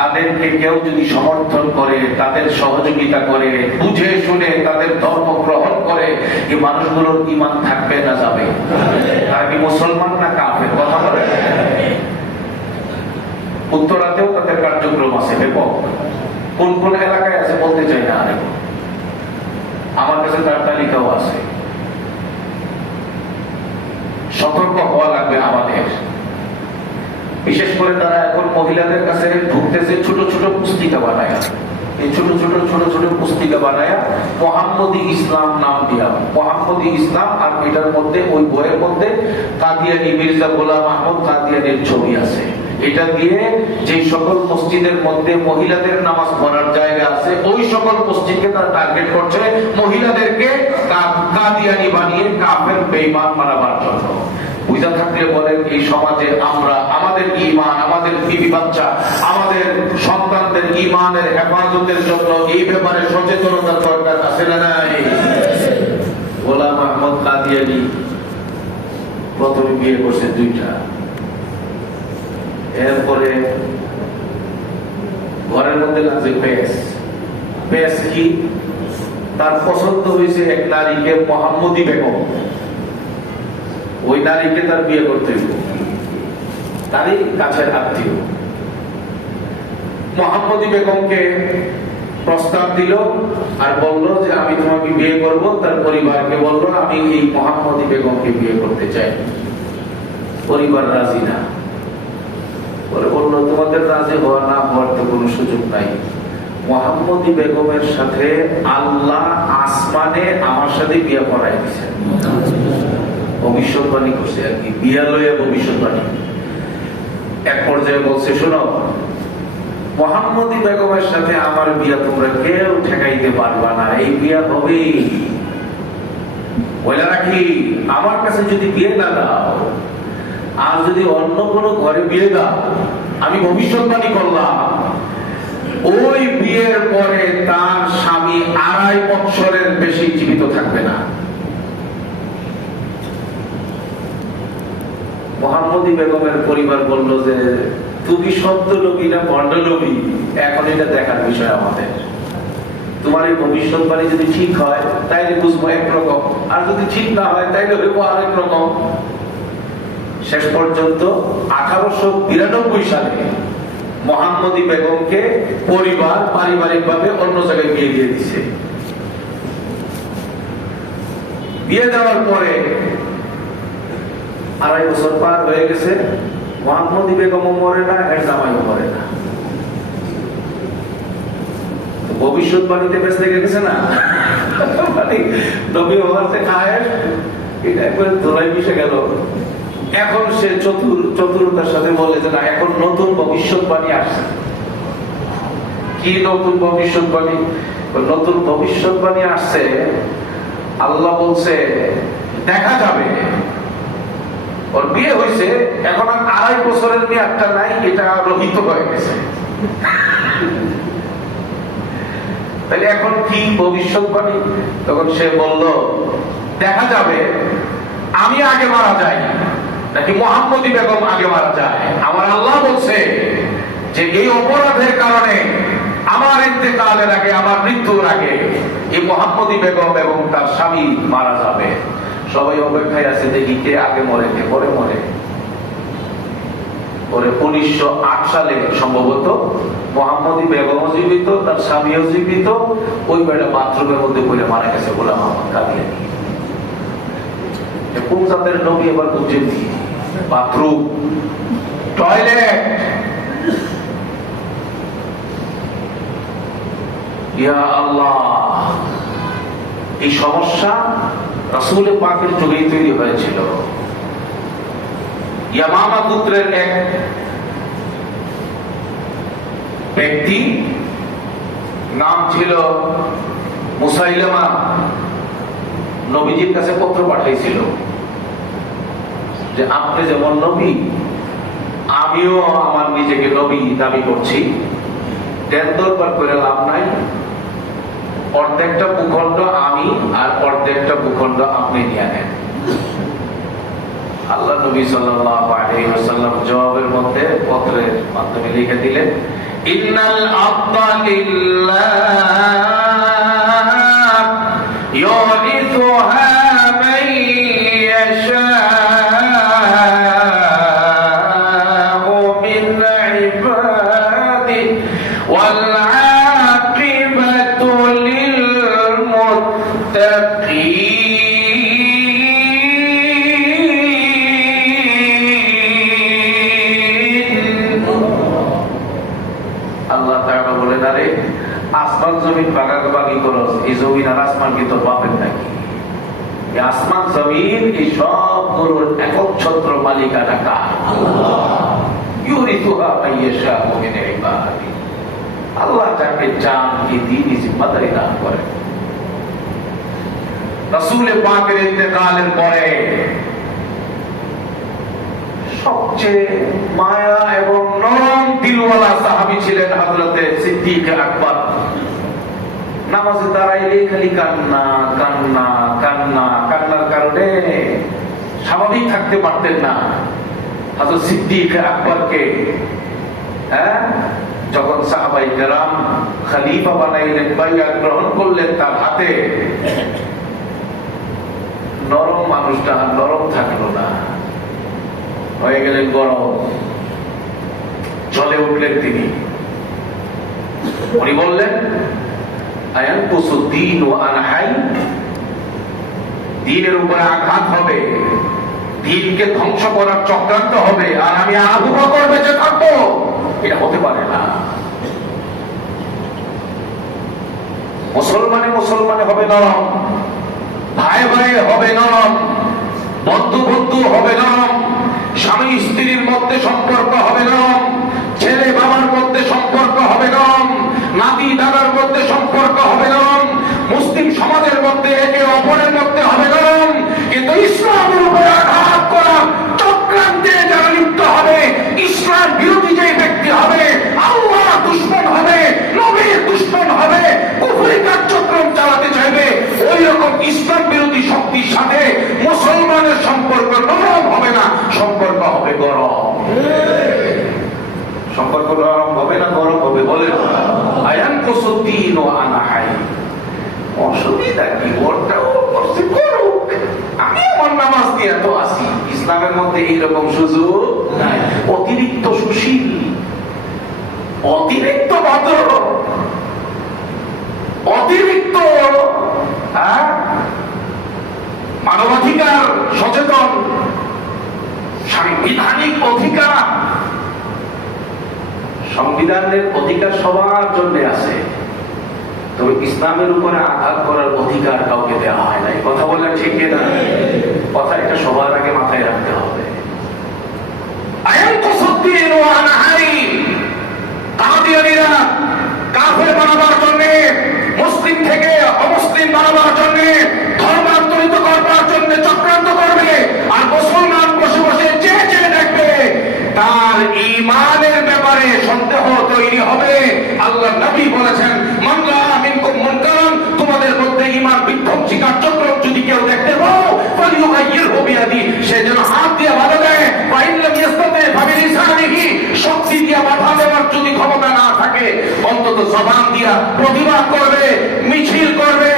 তাদেরকে কেউ যদি সমর্থন করে, তাদের সহযোগিতা করে, বুঝে শুনে তাদের ধর্ম গ্রহণ করে, এই মানুষগুলোর ঈমান থাকবে না যাবে? তারা কি মুসলমান না কাফের? কথা বলে। উত্তরাতেও তাদের কার্যক্রম আছে, ব্যাপক। কোন কোন এলাকায় আছে বলতে চাই না, আমার কাছে তার তালিকাও আছে। সতর্ক হওয়া লাগবে আমাদের। বিশেষ করে তারা এখন মহিলাদের কাছে ঢুকতেছে ছোট ছোট পুস্তিকা বানায়, এই ছোট ছোট পুস্তিকা বানায় মোহাম্মদী ইসলাম নাম দিয়া, মোহাম্মদী ইসলাম, আর এটার মধ্যে ওই বইয়ের মধ্যে কাদিয়ানী মির্জা গোলাম আহমদ কাদিয়ানীর ছবি আছে। এটা দিয়ে যে সকল মসজিদের মধ্যে মহিলাদের নামাজ পড়ার জায়গা আছে, ওই সকল মসজিদকে তারা টার্গেট করছে, মহিলাদেরকে কাদিয়ানী বানিয়ে কাফের বেঈমান বানাবার জন্য। বুঝা থাকলে বলেন, এই সমাজে আমরা আমাদের ঈমান, আমাদের বিবি বাচ্চা, আমাদের সন্তানদের ঈমানের হেফাজতের জন্য এই ব্যাপারে সচেতনতার দরকার আছে না নাই? গোলাম আহমদ কাদিয়ানী প্রথমে বিয়ে করছে 2টা, এরপরে ঘরের মধ্যে লাগছে পেস কি, তার পছন্দ হয়েছে এক নারীকে, মোহাম্মদী বেগম। ওই নারীকে তার বিয়ে করতে হইব, তারই কাছের আত্মীয়। মোহাম্মদী বেগমকে প্রস্তাব দিল আর বলল যে আমি তোমাকে বিয়ে করব। তার পরিবারকে বলল আমি এই মোহাম্মদী বেগমকে বিয়ে করতে চাই। পরিবার রাজি না, পরে বলল তোমাদের রাজি হওয়া না হওয়ার তো কোনো সুযোগ নাই। মোহাম্মদী বেগমের সাথে আল্লাহ আসমানে আমার সাথে বিয়ে করাই দিয়েছেন। ভবিষ্যৎবাণী করছে আর কি, বিয়া লইয়া ভবিষ্যৎবাণী। এক পর্যায়ে বলছে, শোনো, মোহাম্মদী বেগমের সাথে আমার বিয়া তোমরা কেউ ঠেকাইতে পারবা না, এই বিয়া হবেই। বলে রাখি, আমার কাছে যদি বিয়ে না দাও, আর যদি অন্য কোনো ঘরে বিয়ে দাও, আমি ভবিষ্যৎবাণী করলাম ওই বিয়ের পরে তার স্বামী 2.5 বছরের বেশি জীবিত থাকবে না। মোহাম্মদী বেগমের পরিবার বলল যে তুমি সত্য লোকী না ভণ্ড লোকী, এখন এটা দেখার বিষয় আমাদের। তোমার এই ভবিষ্যৎবাণী যদি ঠিক হয় তাইলে বুঝবো একরকম, আর যদি ঠিক না হয় তাইলে হইব আরেক রকম। শেষ পর্যন্ত 1892 সালে মোহাম্মদী বেগমকে পরিবার পারিবারিক ভাবে অন্য জায়গায় বিয়ে দিয়ে দিছে। বিয়ে দেওয়ার পরে 2.5 বছর পার হয়ে গেছে, মোহাম্মদী বেগমও মরে না, এর জামাইও মরে না। ভবিষ্যৎবাণীতে বেঁচে থেকে গেছে না, মানে নবী হওয়ার যে খায় এটা একবার ধোলাই মিশে গেল। এখন সে চতুরতার সাথে বলে যে না, এখন নতুন ভবিষ্যৎবাণী আসছে। কি নতুন ভবিষ্যৎবাণী? নতুন ভবিষ্যৎবাণী আসছে, আল্লাহ বলছে দেখা যাবে। ওর বিয়ে হয়েছে, এখন আর 2.5 বছরের মেয়াদটা নাই, এটা রহিত হয়ে গেছে। তাহলে এখন কি ভবিষ্যৎবাণী? তখন সে বলল দেখা যাবে আমি আগে মারা যাই নাকি মুহাম্মদী বেগম আগে মারা যায়। আমার আল্লাহ বলছে যে এই অপরাধের কারণে আমার ইন্তেকালের আগে, আমার মৃত্যুর আগে এই মুহাম্মদী বেগম এবং তার স্বামী মারা যাবে। সবাই অপেক্ষায় আছে দেখি কে আগে মরে কে পরে মরে। পরে 1908 সালে সম্ভবত মুহাম্মদী বেগমও জীবিত, তার স্বামীও জীবিত, ওই বেড়া বাথরুমের মধ্যে পড়ে মারা গেছে গোলাম আহমদ কাদিয়ানী। কোন জাতের নবী এবার বুঝছেন? Bathroom, toilet. ইয়া আল্লাহ, এই সমস্যা রাসূল পাকের যুগেই তৈরি হয়েছিল। ইয়ামামা গোত্রের এক ব্যক্তি, নাম ছিল মুসাইলামা, নবীজির কাছে পত্র পাঠিয়েছিল যে আপনি যেমন নবী, আমিও আমার নিজেকে নবী দাবি করছি, দেন দরবার করে লাভ নাই, অর্ধেকটা ভূখণ্ড আমি আর অর্ধেকটা ভূখণ্ড আপনি নিয়ে নেন। আল্লাহ নবী সাল্লাল্লাহু আলাইহি ওয়াসাল্লাম জবাবের মধ্যে পত্রের মাধ্যমে লিখে দিলেন, ইন্নাল আবদা লিল্লাহ ইউরিথুহা মান ইয়াশাউ মিন ইবাদি ওয়াল আকিবাতু লিল মুত্তাকিন। আসমান জমিন ভাগাভাগি করো, এই জমিন আর আসমান কি তোর বাপের নাকি? আসমান জমিন এই সবগুলোর একচ্ছত্র মালিকানা কার? ইউরিথুহা মান ইয়াশাউ মিন ইবাদি। আল্লাহ যাকে চান এই দ্বীনি জিম্মাদারি দান করেন। রাসূল পাকের ইন্তেকালের পরে সবচেয়ে মায়া এবং নরম দিলওয়ালা সাহাবী ছিলেন হযরতে সিদ্দিক আকবর। নামাজে দাঁড়াইলে খালি কান্না কান্না কান্না, কান্নার কারণে স্বাভাবিক থাকতে পারতেন না। হযরত সিদ্দিক আকবরকে যখন সাহাবায়ে কেরাম খলিফা বানাইলেন, বাইআত গ্রহণ করলেন তার হাতে, নরম মানুষটা নরম থাকলো না, হয়ে গেলেন গরম, জ্বলে উঠলেন তিনি। উনি বললেন আয়ানকুসুদ্দীন ওয়া আনা হাই, দ্বীনের উপরে আঘাত হবে, দ্বীনকে ধ্বংস করার চক্রান্ত হবে, আর আমি আবু বকর বেঁচে থাকবো, এটা হতে পারে না। মুসলমানে মুসলমানে হবে নরম, ভাই ভাই হবে নরম, বন্ধু বন্ধু হবে নরম, স্বামী স্ত্রীর মধ্যে সম্পর্ক হবে নরম, ছেলে বাবার মধ্যে সম্পর্ক হবে নরম, নাতি দাদার মধ্যে সম্পর্ক হবে নরম, মুসলিম সমাজের মধ্যে একে অপরের মধ্যে হবে নরম। কিন্তু ইসলামের উপরে আঘাত করা চক্রান্তে যারা লিপ্ত হবে, ইসলাম বিরোধী যে ব্যক্তি হবে, আল্লাহ দুশমন হবে, নবীর দুশমন হবে, কুফরি কার্যক্রম চালাতে চাইবে, ওই রকম ইসলাম বিরোধী শক্তির সাথে মুসলমানের সম্পর্ক নরম হবে না, সম্পর্ক হবে গরম। সম্পর্ক নরম হবে না গরম হবে? বলে আয়ানকুসুদ্দীন ওয়া আনা হাই। অসুবিধা কি? ওরটাও করছে করুক, আমি আমার নামাজ দিয়ে তো আসি। ইসলামের মধ্যে এইরকম সুযোগ নাই। অতিরিক্ত সুশীল, অতিরিক্ত ভদ্র, অতিরিক্ত মানবাধিকার সচেতন, সাংবিধানিক অধিকার, সংবিধানের অধিকার সবার জন্য আছে, তবে ইসলামের উপরে আঘাত করার অধিকার কাউকে দেওয়া হয় না। কথা বলে ঠিক না? কথা এটা সবার আগে মাথায় রাখতে হবে। কাদিয়ানীরা কাফের বানাবার জন্য, মুসলিম থেকে অমুসলিম বানাবার জন্য, ধর্মান্তরিত করবার জন্য চক্রান্ত করবে। আর মুসলমান বসে বসে চেয়ে চেয়ে দেখবে, তার ঈমানের ব্যাপারে সন্দেহ তৈরি হবে। আল্লাহ নবী বলেছেন, মান রাআ মিনকুম মুনকারান, তোমাদের মধ্যে ঈমান বিধ্বংসী কার্যক্রম যদি কেউ দেখতে পাও, ফালিয়ুগাইয়িরহু বিয়াদি, সে যেন হাত দিয়ে বাধা দেয়। ওয়া ইন লাম ইস্তাতি ফাবিলিসানিহি, শক্তি দিয়ে বাধা দেওয়ার যদি ক্ষমতা না থাকে, অন্তত জবান দিয়া প্রতিবাদ করবে, মিছিল করবে,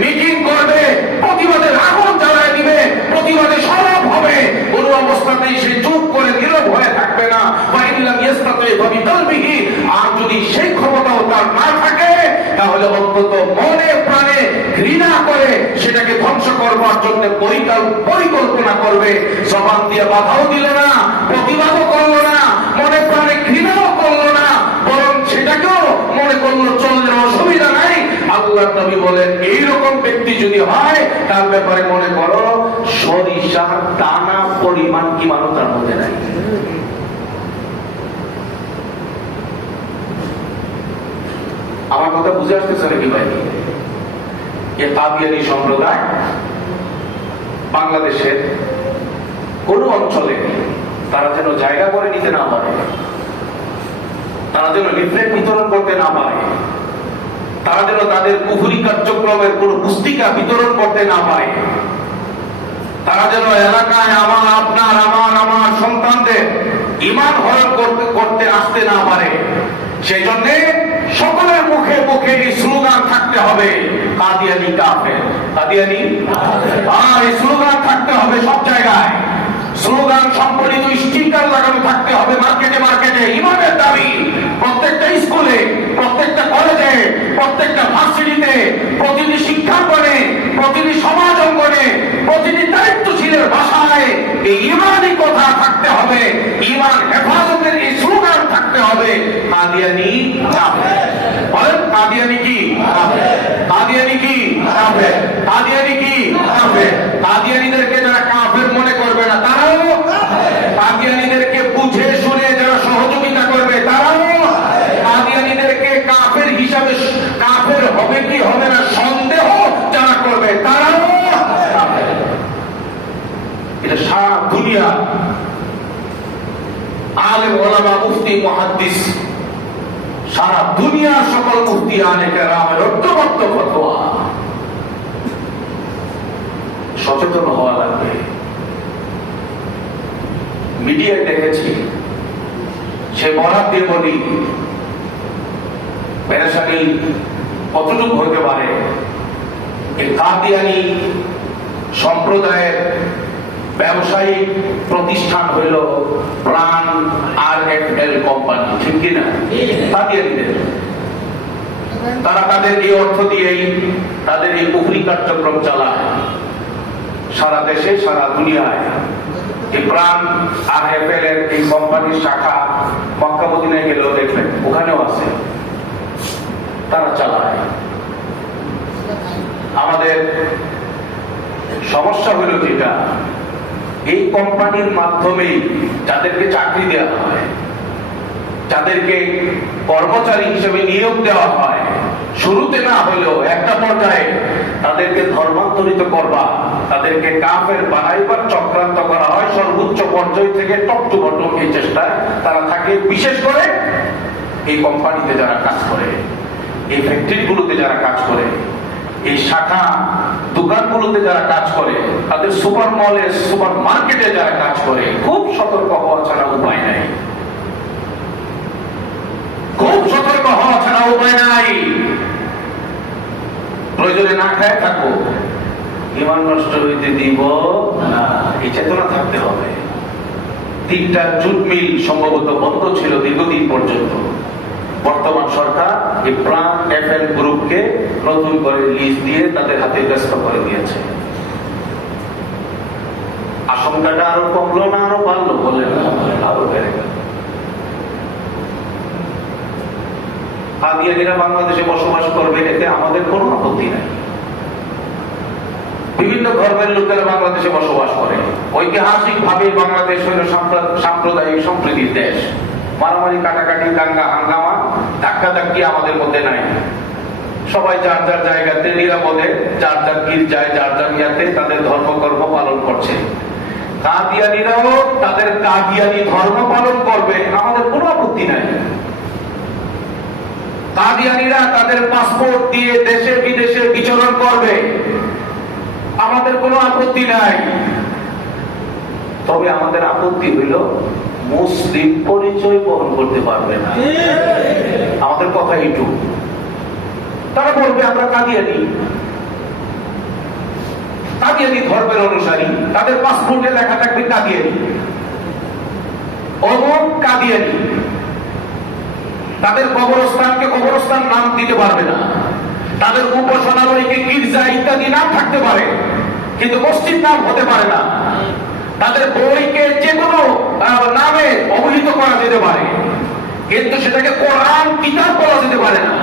মিটিং করবে, প্রতিবাদের আগুন জ্বালায় দিবে, প্রতিবাদে সরব হবে। কোন অবস্থাতেই সে চুপ করে নীরব হয়ে থাকবে না। ওয়া ইন লাম ইস্তাতি ফাবিকলবিহি, আর যদি সেই ক্ষমতাও তার না থাকে, তাহলে অন্তত মনে প্রাণে ঘৃণা করে সেটাকে ধ্বংস করবার জন্য পরিকল্পনা করবে। জবান দিয়ে বাধাও দিল না, প্রতিবাদও করলো না, মনে প্রাণে ঘৃণাও করলো না, বরং সেটাকেও মনে করলো চললে অসুবিধা নাই। আল্লাহ নবী বলেন, এইরকম ব্যক্তি যদি হয়, তার ব্যাপারে মনে করো সরিষার দানা পরিমাণ কি মানুষ তার মধ্যে নাই। আমার কথা বুঝে আসতেছে নাকি ভাই? এই কাদিয়ানী সম্প্রদায় বাংলাদেশের কোন অঞ্চলে তারা যেন জায়গা করে নিতে না পারে, তারা যেন লিফলেট বিতরণ করতে না পারে, তারা যেন তাদের কুফরি কার্যক্রমের কোন পুস্তিকা বিতরণ করতে না পারে, তারা যেন এলাকায় আমার আপনার আমার সন্তানদের ঈমান হরণ করতে আসতে না পারে। সেই জন্য সকলের মুখে মুখে এই স্লোগান থাকতে হবে, কাদিয়ানী কাফের, কাদিয়ানী। আর এই স্লোগান থাকতে হবে সব জায়গায়, স্লোগান সম্বলিত স্টিকার লাগানো থাকতে হবে মার্কেটে মার্কেটে। ঈমানের দাবি প্রত্যেকটা স্কুলে, প্রত্যেকটা কলেজে, প্রত্যেকটা ভার্সিটিতে, প্রতিটি শিক্ষাঙ্গনে, প্রতিটি সমাজ অঙ্গনে, প্রতিটি দায়িত্বশীলের ভাষায় এই ঈমানি কথা থাকতে হবে। ঈমান হেফাজতের এই স্লোগান থাকতে হবে, কাদিয়ানী কাফের। বলেন, কাদিয়ানী কি কাফের? কাদিয়ানী কি কাফের? কাদিয়ানী কি কাফের? কাদিয়ানীদেরকে যারা কাফের মনে করবে না, তারাও কাদিয়ানীদেরকে বুঝে শুনে যারা সহযোগিতা করবে, তারাও কাদিয়ানীদেরকে কাফের হিসাবে, কাফের হবে কি হবে না সন্দেহ যারা করবে, তারাও কাফের। এটা সারা দুনিয়া আলেম ওলামা মুফতি মুহাদ্দিস, সারা দুনিয়ার সকল মুফতি আলেম কেরামের ঐক্যবদ্ধ ফতোয়া। সচেতন হওয়া লাগবে। মিডিয়ায় দেখেছি, সে বরাদ দিয়ে বলি, পেরেশানি কতটুকু হতে পারে। এই কাদিয়ানী সম্প্রদায়ের ব্যবসায়িক প্রতিষ্ঠান হইল প্রাণ RFL কোম্পানি, ঠিক কিনা? কাদিয়ানীদের তারা তাদের এই অর্থ দিয়েই তাদের এই কুফরি কার্যক্রম চালায় সারা দেশে, সারা দুনিয়ায়। এই প্রাণ RFL এর এই কোম্পানির শাখা মক্কা মদিনায় গেলেও দেখবেন, ওখানেও আছে, তারা চালায়। আমাদের সমস্যা হলো যেটা, এই কোম্পানির মাধ্যমেই যাদেরকে চাকরি দেওয়া হয়, যাদেরকে কর্মচারী হিসেবে নিয়োগ দেওয়া হয়, শুরুতে না হলেও একটা পর্যায়ে তাদেরকে ধর্মান্তরিত করবা, তাদেরকে কাফের বানাইবার চক্রান্ত করা হয়। সর্বোচ্চ পর্যায় থেকে টপ টু বটম এই চেষ্টায় তারা থাকে। বিশেষ করে এই কোম্পানিতে যারা কাজ করে, এই ফ্যাক্টরিগুলোতে যারা কাজ করে, এই শাখা দোকানগুলোতে যারা কাজ করে, তাদের সুপার মলে, সুপার মার্কেটে যারা কাজ করে, খুব সতর্ক হওয়া ছাড়া উপায় নাই। খুব সতর্ক হওয়া ছাড়া উপায় নাই। প্রয়োজনে না খায় থাকো, ঈমান নষ্ট হইতে দিব না, এই চেতনা থাকতে হবে। 3টা জুট মিল সম্ভবত বন্ধ ছিল দীর্ঘদিন পর্যন্ত। বর্তমান সরকার এই প্রাণ FL গ্রুপকে নতুন করে লিজ দিয়ে তাদের হাতে ব্যস্ত করে দিয়েছে। আশঙ্কাটা আরো কমলো না আরো বাড়লো? বলে আরো বেড়ে গেল। কাদিয়ানীরা বাংলাদেশে বসবাস করবে, এতে আমাদের কোনো আপত্তি নাই। বিভিন্ন ধর্মের লোকেরা বাংলাদেশে বসবাস করে। ঐতিহাসিক ভাবে বাংলাদেশ হল সাম্প্রদায়িক সম্প্রীতির দেশ। মারামারি, কাটাকাটি, দাঙ্গা হাঙ্গামা, ধাক্কাধাক্কি আমাদের মধ্যে নাই। সবাই যার যার জায়গাতে নিরাপদে যার যার গির্জায় যার যার ইয়াতে তাদের ধর্মকর্ম পালন করছে। কাদিয়ানীরাও তাদের কাদিয়ানী ধর্ম পালন করবে, আমাদের কোনো আপত্তি নাই। কাদিয়ানীরা তাদের পাসপোর্ট দিয়ে দেশে বিদেশে বিচরণ করবে, আমাদের কোনো আপত্তি নাই। তবে আমাদের আপত্তি হইল মুসলিম পরিচয় বহন করতে পারবে না। আমাদের কথা এইটু। তারা বলবে আমরা কাদিয়ানী, কাদিয়ানী ধর্মের অনুসারী, তাদের পাসপোর্টে লেখা থাকবে কাদিয়ানী, অমুক কাদিয়ানী। তাদের কবরস্থানকে কবরস্থান নাম দিতে পারবে না, তাদের উপাসনালয়কে গির্জা ইত্যাদি নাম থাকতে পারে, কিন্তু মসজিদ নাম হতে পারে না। তাদের বইকে যে কোনো নামে অবহিত করা যেতে পারে, কিন্তু সেটাকে কোরআন কিতাব বলা যেতে পারে না।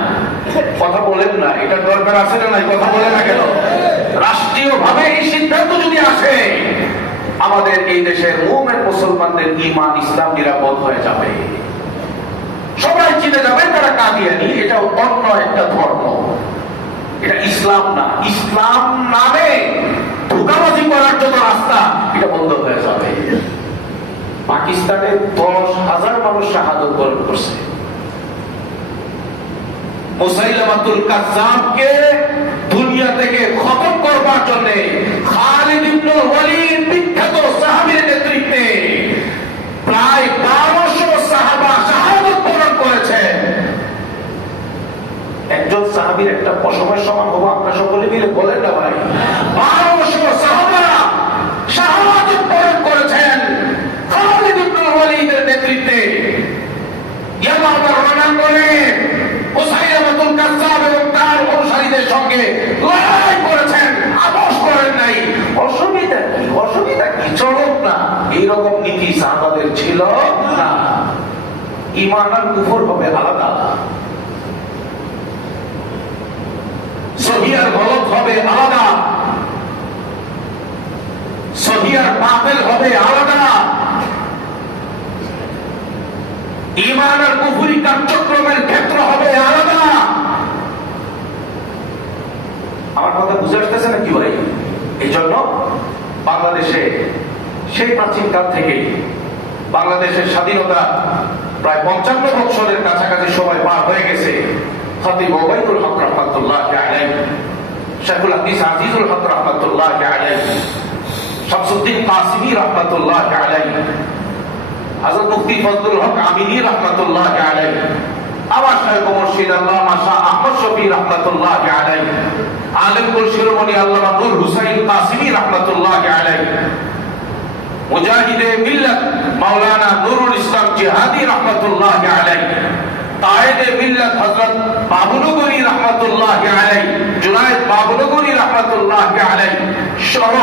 কথা বলেন না, এটা দরকার আছে না নাই? কথা বলে না কেন? রাষ্ট্রীয় ভাবে এই সিদ্ধান্ত যদি আসে, আমাদের এই দেশের মুমিন মুসলমানদের ঈমান ইসলাম নিরাপদ হয়ে যাবে, সবাই চিনে যাবে তারা কাদিয়ানী। এটা অন্য একটা ধর্ম, এটা ইসলাম না। ইসলাম নামে ধোঁকাবাজি করার জন্য রাস্তা, এটা বন্ধ হয়ে যাবে। পাকিস্তানে 10,000 মানুষ শাহাদাত বরণ করছে। মুসাইলামাতুল কাজ্জাবকে দুনিয়া থেকে খতম করবার জন্য খালিদ ইবনে ওয়ালিদ বিখ্যাত সাহাবীর নেতৃত্বে প্রায় 1200 সাহাবা শাহাদাত বরণ করেছেন। একজন সাহাবীর একটা পশমের সমান হবো আপনারা সকলে মিলে বলেন না ভাই? 1200 সাহাবা শাহাদাত বরণ করেছেন খালিদ ইবনে ওয়ালিদের নেতৃত্বে। ইয়ামামার রণাঙ্গনে মুসাইলামাতুল কাজ্জাব এবং তার অনুসারীদের সঙ্গে লড়াই করেছেন, আপোষ করেন নাই। অসুবিধা কি? অসুবিধা কি? চলুক না। এইরকম নীতি সাহাবাদের ছিল না। ঈমান আর কুফর হবে আলাদা, সহিহ আর গলত হবে আলাদা, সহিহ আর বাতিল হবে আলাদা। ঈমান আর কুফরি কার্যক্রমের ক্ষেত্র হবে আলাদা। আমার কথা বুঝে আসতেছে নাকি ভাই? এই জন্য বাংলাদেশে সেই প্রাচীনকাল থেকে বাংলাদেশের স্বাধীনতা প্রায় 55 বছরের কাছাকাছি সময় পার হয়ে গেছে। খতিব ওবাইদুল হক রাহমাতুল্লাহ আলাইহি, শাইখুল হাদিস আজিজুল হক রাহমাতুল্লাহ আলাইহি, শামসুদ্দিন কাসিমি রাহমাতুল্লাহ আলাইহি, হযরত মুফতি ফজলুল হক আমিনী রাহমাতুল্লাহ আলাইহি, আমার শাইখ মুর্শিদ আল্লামা শাহ আহমদ শফি রাহমাতুল্লাহ আলাইহি, আলেম কুল শিরোমণি আল্লামা নূর হুসাইন কাসিমি রাহমাতুল্লাহ আলাইহি, মুজাহিদে মিল্লাত মাওলানা নুরুল ইসলাম জিহাদি রাহমাতুল্লাহ আলাইহি, কায়েদে মিল্লাত হযরত বাবুনগরী রাহমাতুল্লাহ আলাইহি, জুনায়েদ বাবুনগরী রাহমাতুল্লাহ আলাইহি সহ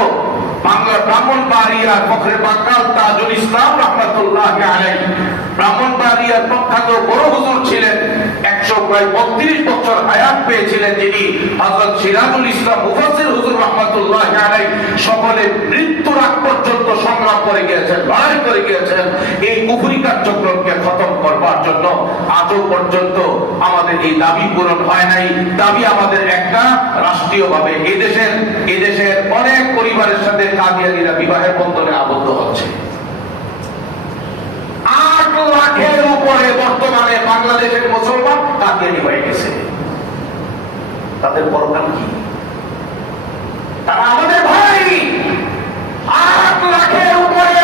বাংলা ব্রাহ্মণবাড়িয়ার ফখরে বাকাল তাজুল ইসলাম রাহমাতুল্লাহ আলাইহি, ব্রাহ্মণবাড়িয়ার প্রখ্যাত বড় হুজুর ছিলেন, 132 বছর হায়াত পেয়েছিলেন যিনি, হযরত সিরাজুল ইসলাম মুফাসসির হুজুর রাহমাতুল্লাহ আলাইহি, সকলে মৃত্যুর আগ পর্যন্ত সংগ্রাম করে গিয়েছেন, লড়াই করে গিয়েছেন এই কুফরি কার্যক্রমকে খতম করবার জন্য। আজও পর্যন্ত আমাদের এই দাবি পূরণ হয় নাই। দাবি আমাদের একটা, রাষ্ট্রীয়ভাবে এদেশের অনেক পরিবারের সাথে কাদিয়ানীরা বিবাহের বন্ধনে আবদ্ধ হচ্ছে। 8 লাখের উপরে বর্তমানে বাংলাদেশের মুসলমান কাদিয়ানী হয়ে গেছে। তাদের পরকাল কি? তারা আমাদের ভাই। 8 লাখের উপরে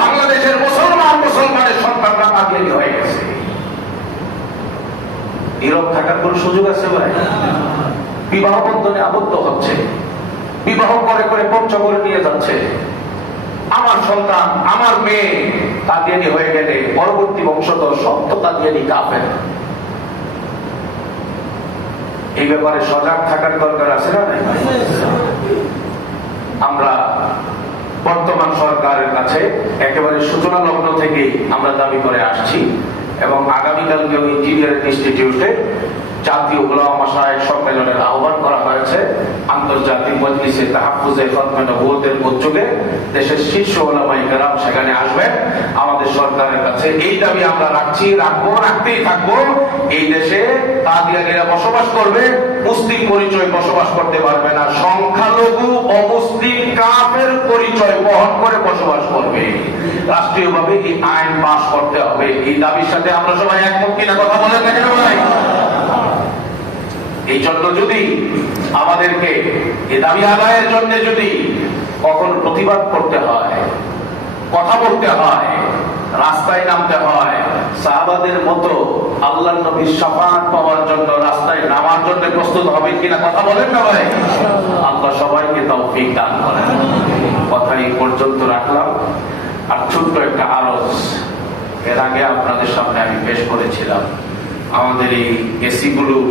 বাংলাদেশের মুসলমানের সন্তানরা কাদিয়ানী হয়ে গেছে। নীরব থাকার কোন সুযোগ আছে ভাই? বিবাহ বন্ধনে আবদ্ধ হচ্ছে, বিবাহ করে করে পঞ্চগড়ে নিয়ে যাচ্ছে। আমার সন্তান, আমার মেয়ে কাদিয়ানী হয়ে গেলে পরবর্তী বংশধর সব তো কাদিয়ানী কাফের। এই ব্যাপারে সজাগ থাকার দরকার আছে না নাই? আমরা বর্তমান সরকারের কাছে একেবারে সূচনা লগ্ন থেকে আমরা দাবি করে আসছি এবং আগামীকালকেও ইঞ্জিনিয়ারিং ইনস্টিটিউটে জাতীয় উলামা মাশায়েখ সম্মেলনের আহ্বান করা হয়েছে। আন্তর্জাতিক মজলিসে তাহাফুজে খতমে নবুয়তের উদ্যোগে দেশের শীর্ষ উলামায়ে কেরাম সেখানে আসবেন। আমাদের সরকারের কাছে এই দাবি আমরা রাখছি, রাখবো, রাখতেই থাকবো। এই দেশে কাদিয়ানীরা বসবাস করবে, মুসলিম পরিচয় বসবাস করতে পারবে না, সংখ্যালঘু অমুসলিম কাফের পরিচয় বহন করে বসবাস করবে। রাষ্ট্রীয়ভাবে এই আইন পাস করতে হবে। এই দাবির সাথে আমরা সবাই একমত কিনা কথা বলেন না কেন ভাই? এই জন্য যদি আমাদেরকে এই দাবি আদায়ের জন্য যদি কখনো প্রতিবাদ করতে হয়, কথা বলতে হয়, রাস্তায় নামতে হয়, সাহাবাদের মতো আল্লাহর নবীর শাফাআত পাওয়ার জন্য রাস্তায় নামার জন্য প্রস্তুত হবে কিনা কথা বলেন না ভাই? আল্লাহ সবাইকে তৌফিক দান করেন। কথা এই পর্যন্ত রাখলাম। আর ছোট্ট একটা আরজ এর আগে আপনাদের সামনে আমি পেশ করেছিলাম। আমাদের এই এসি গুলোর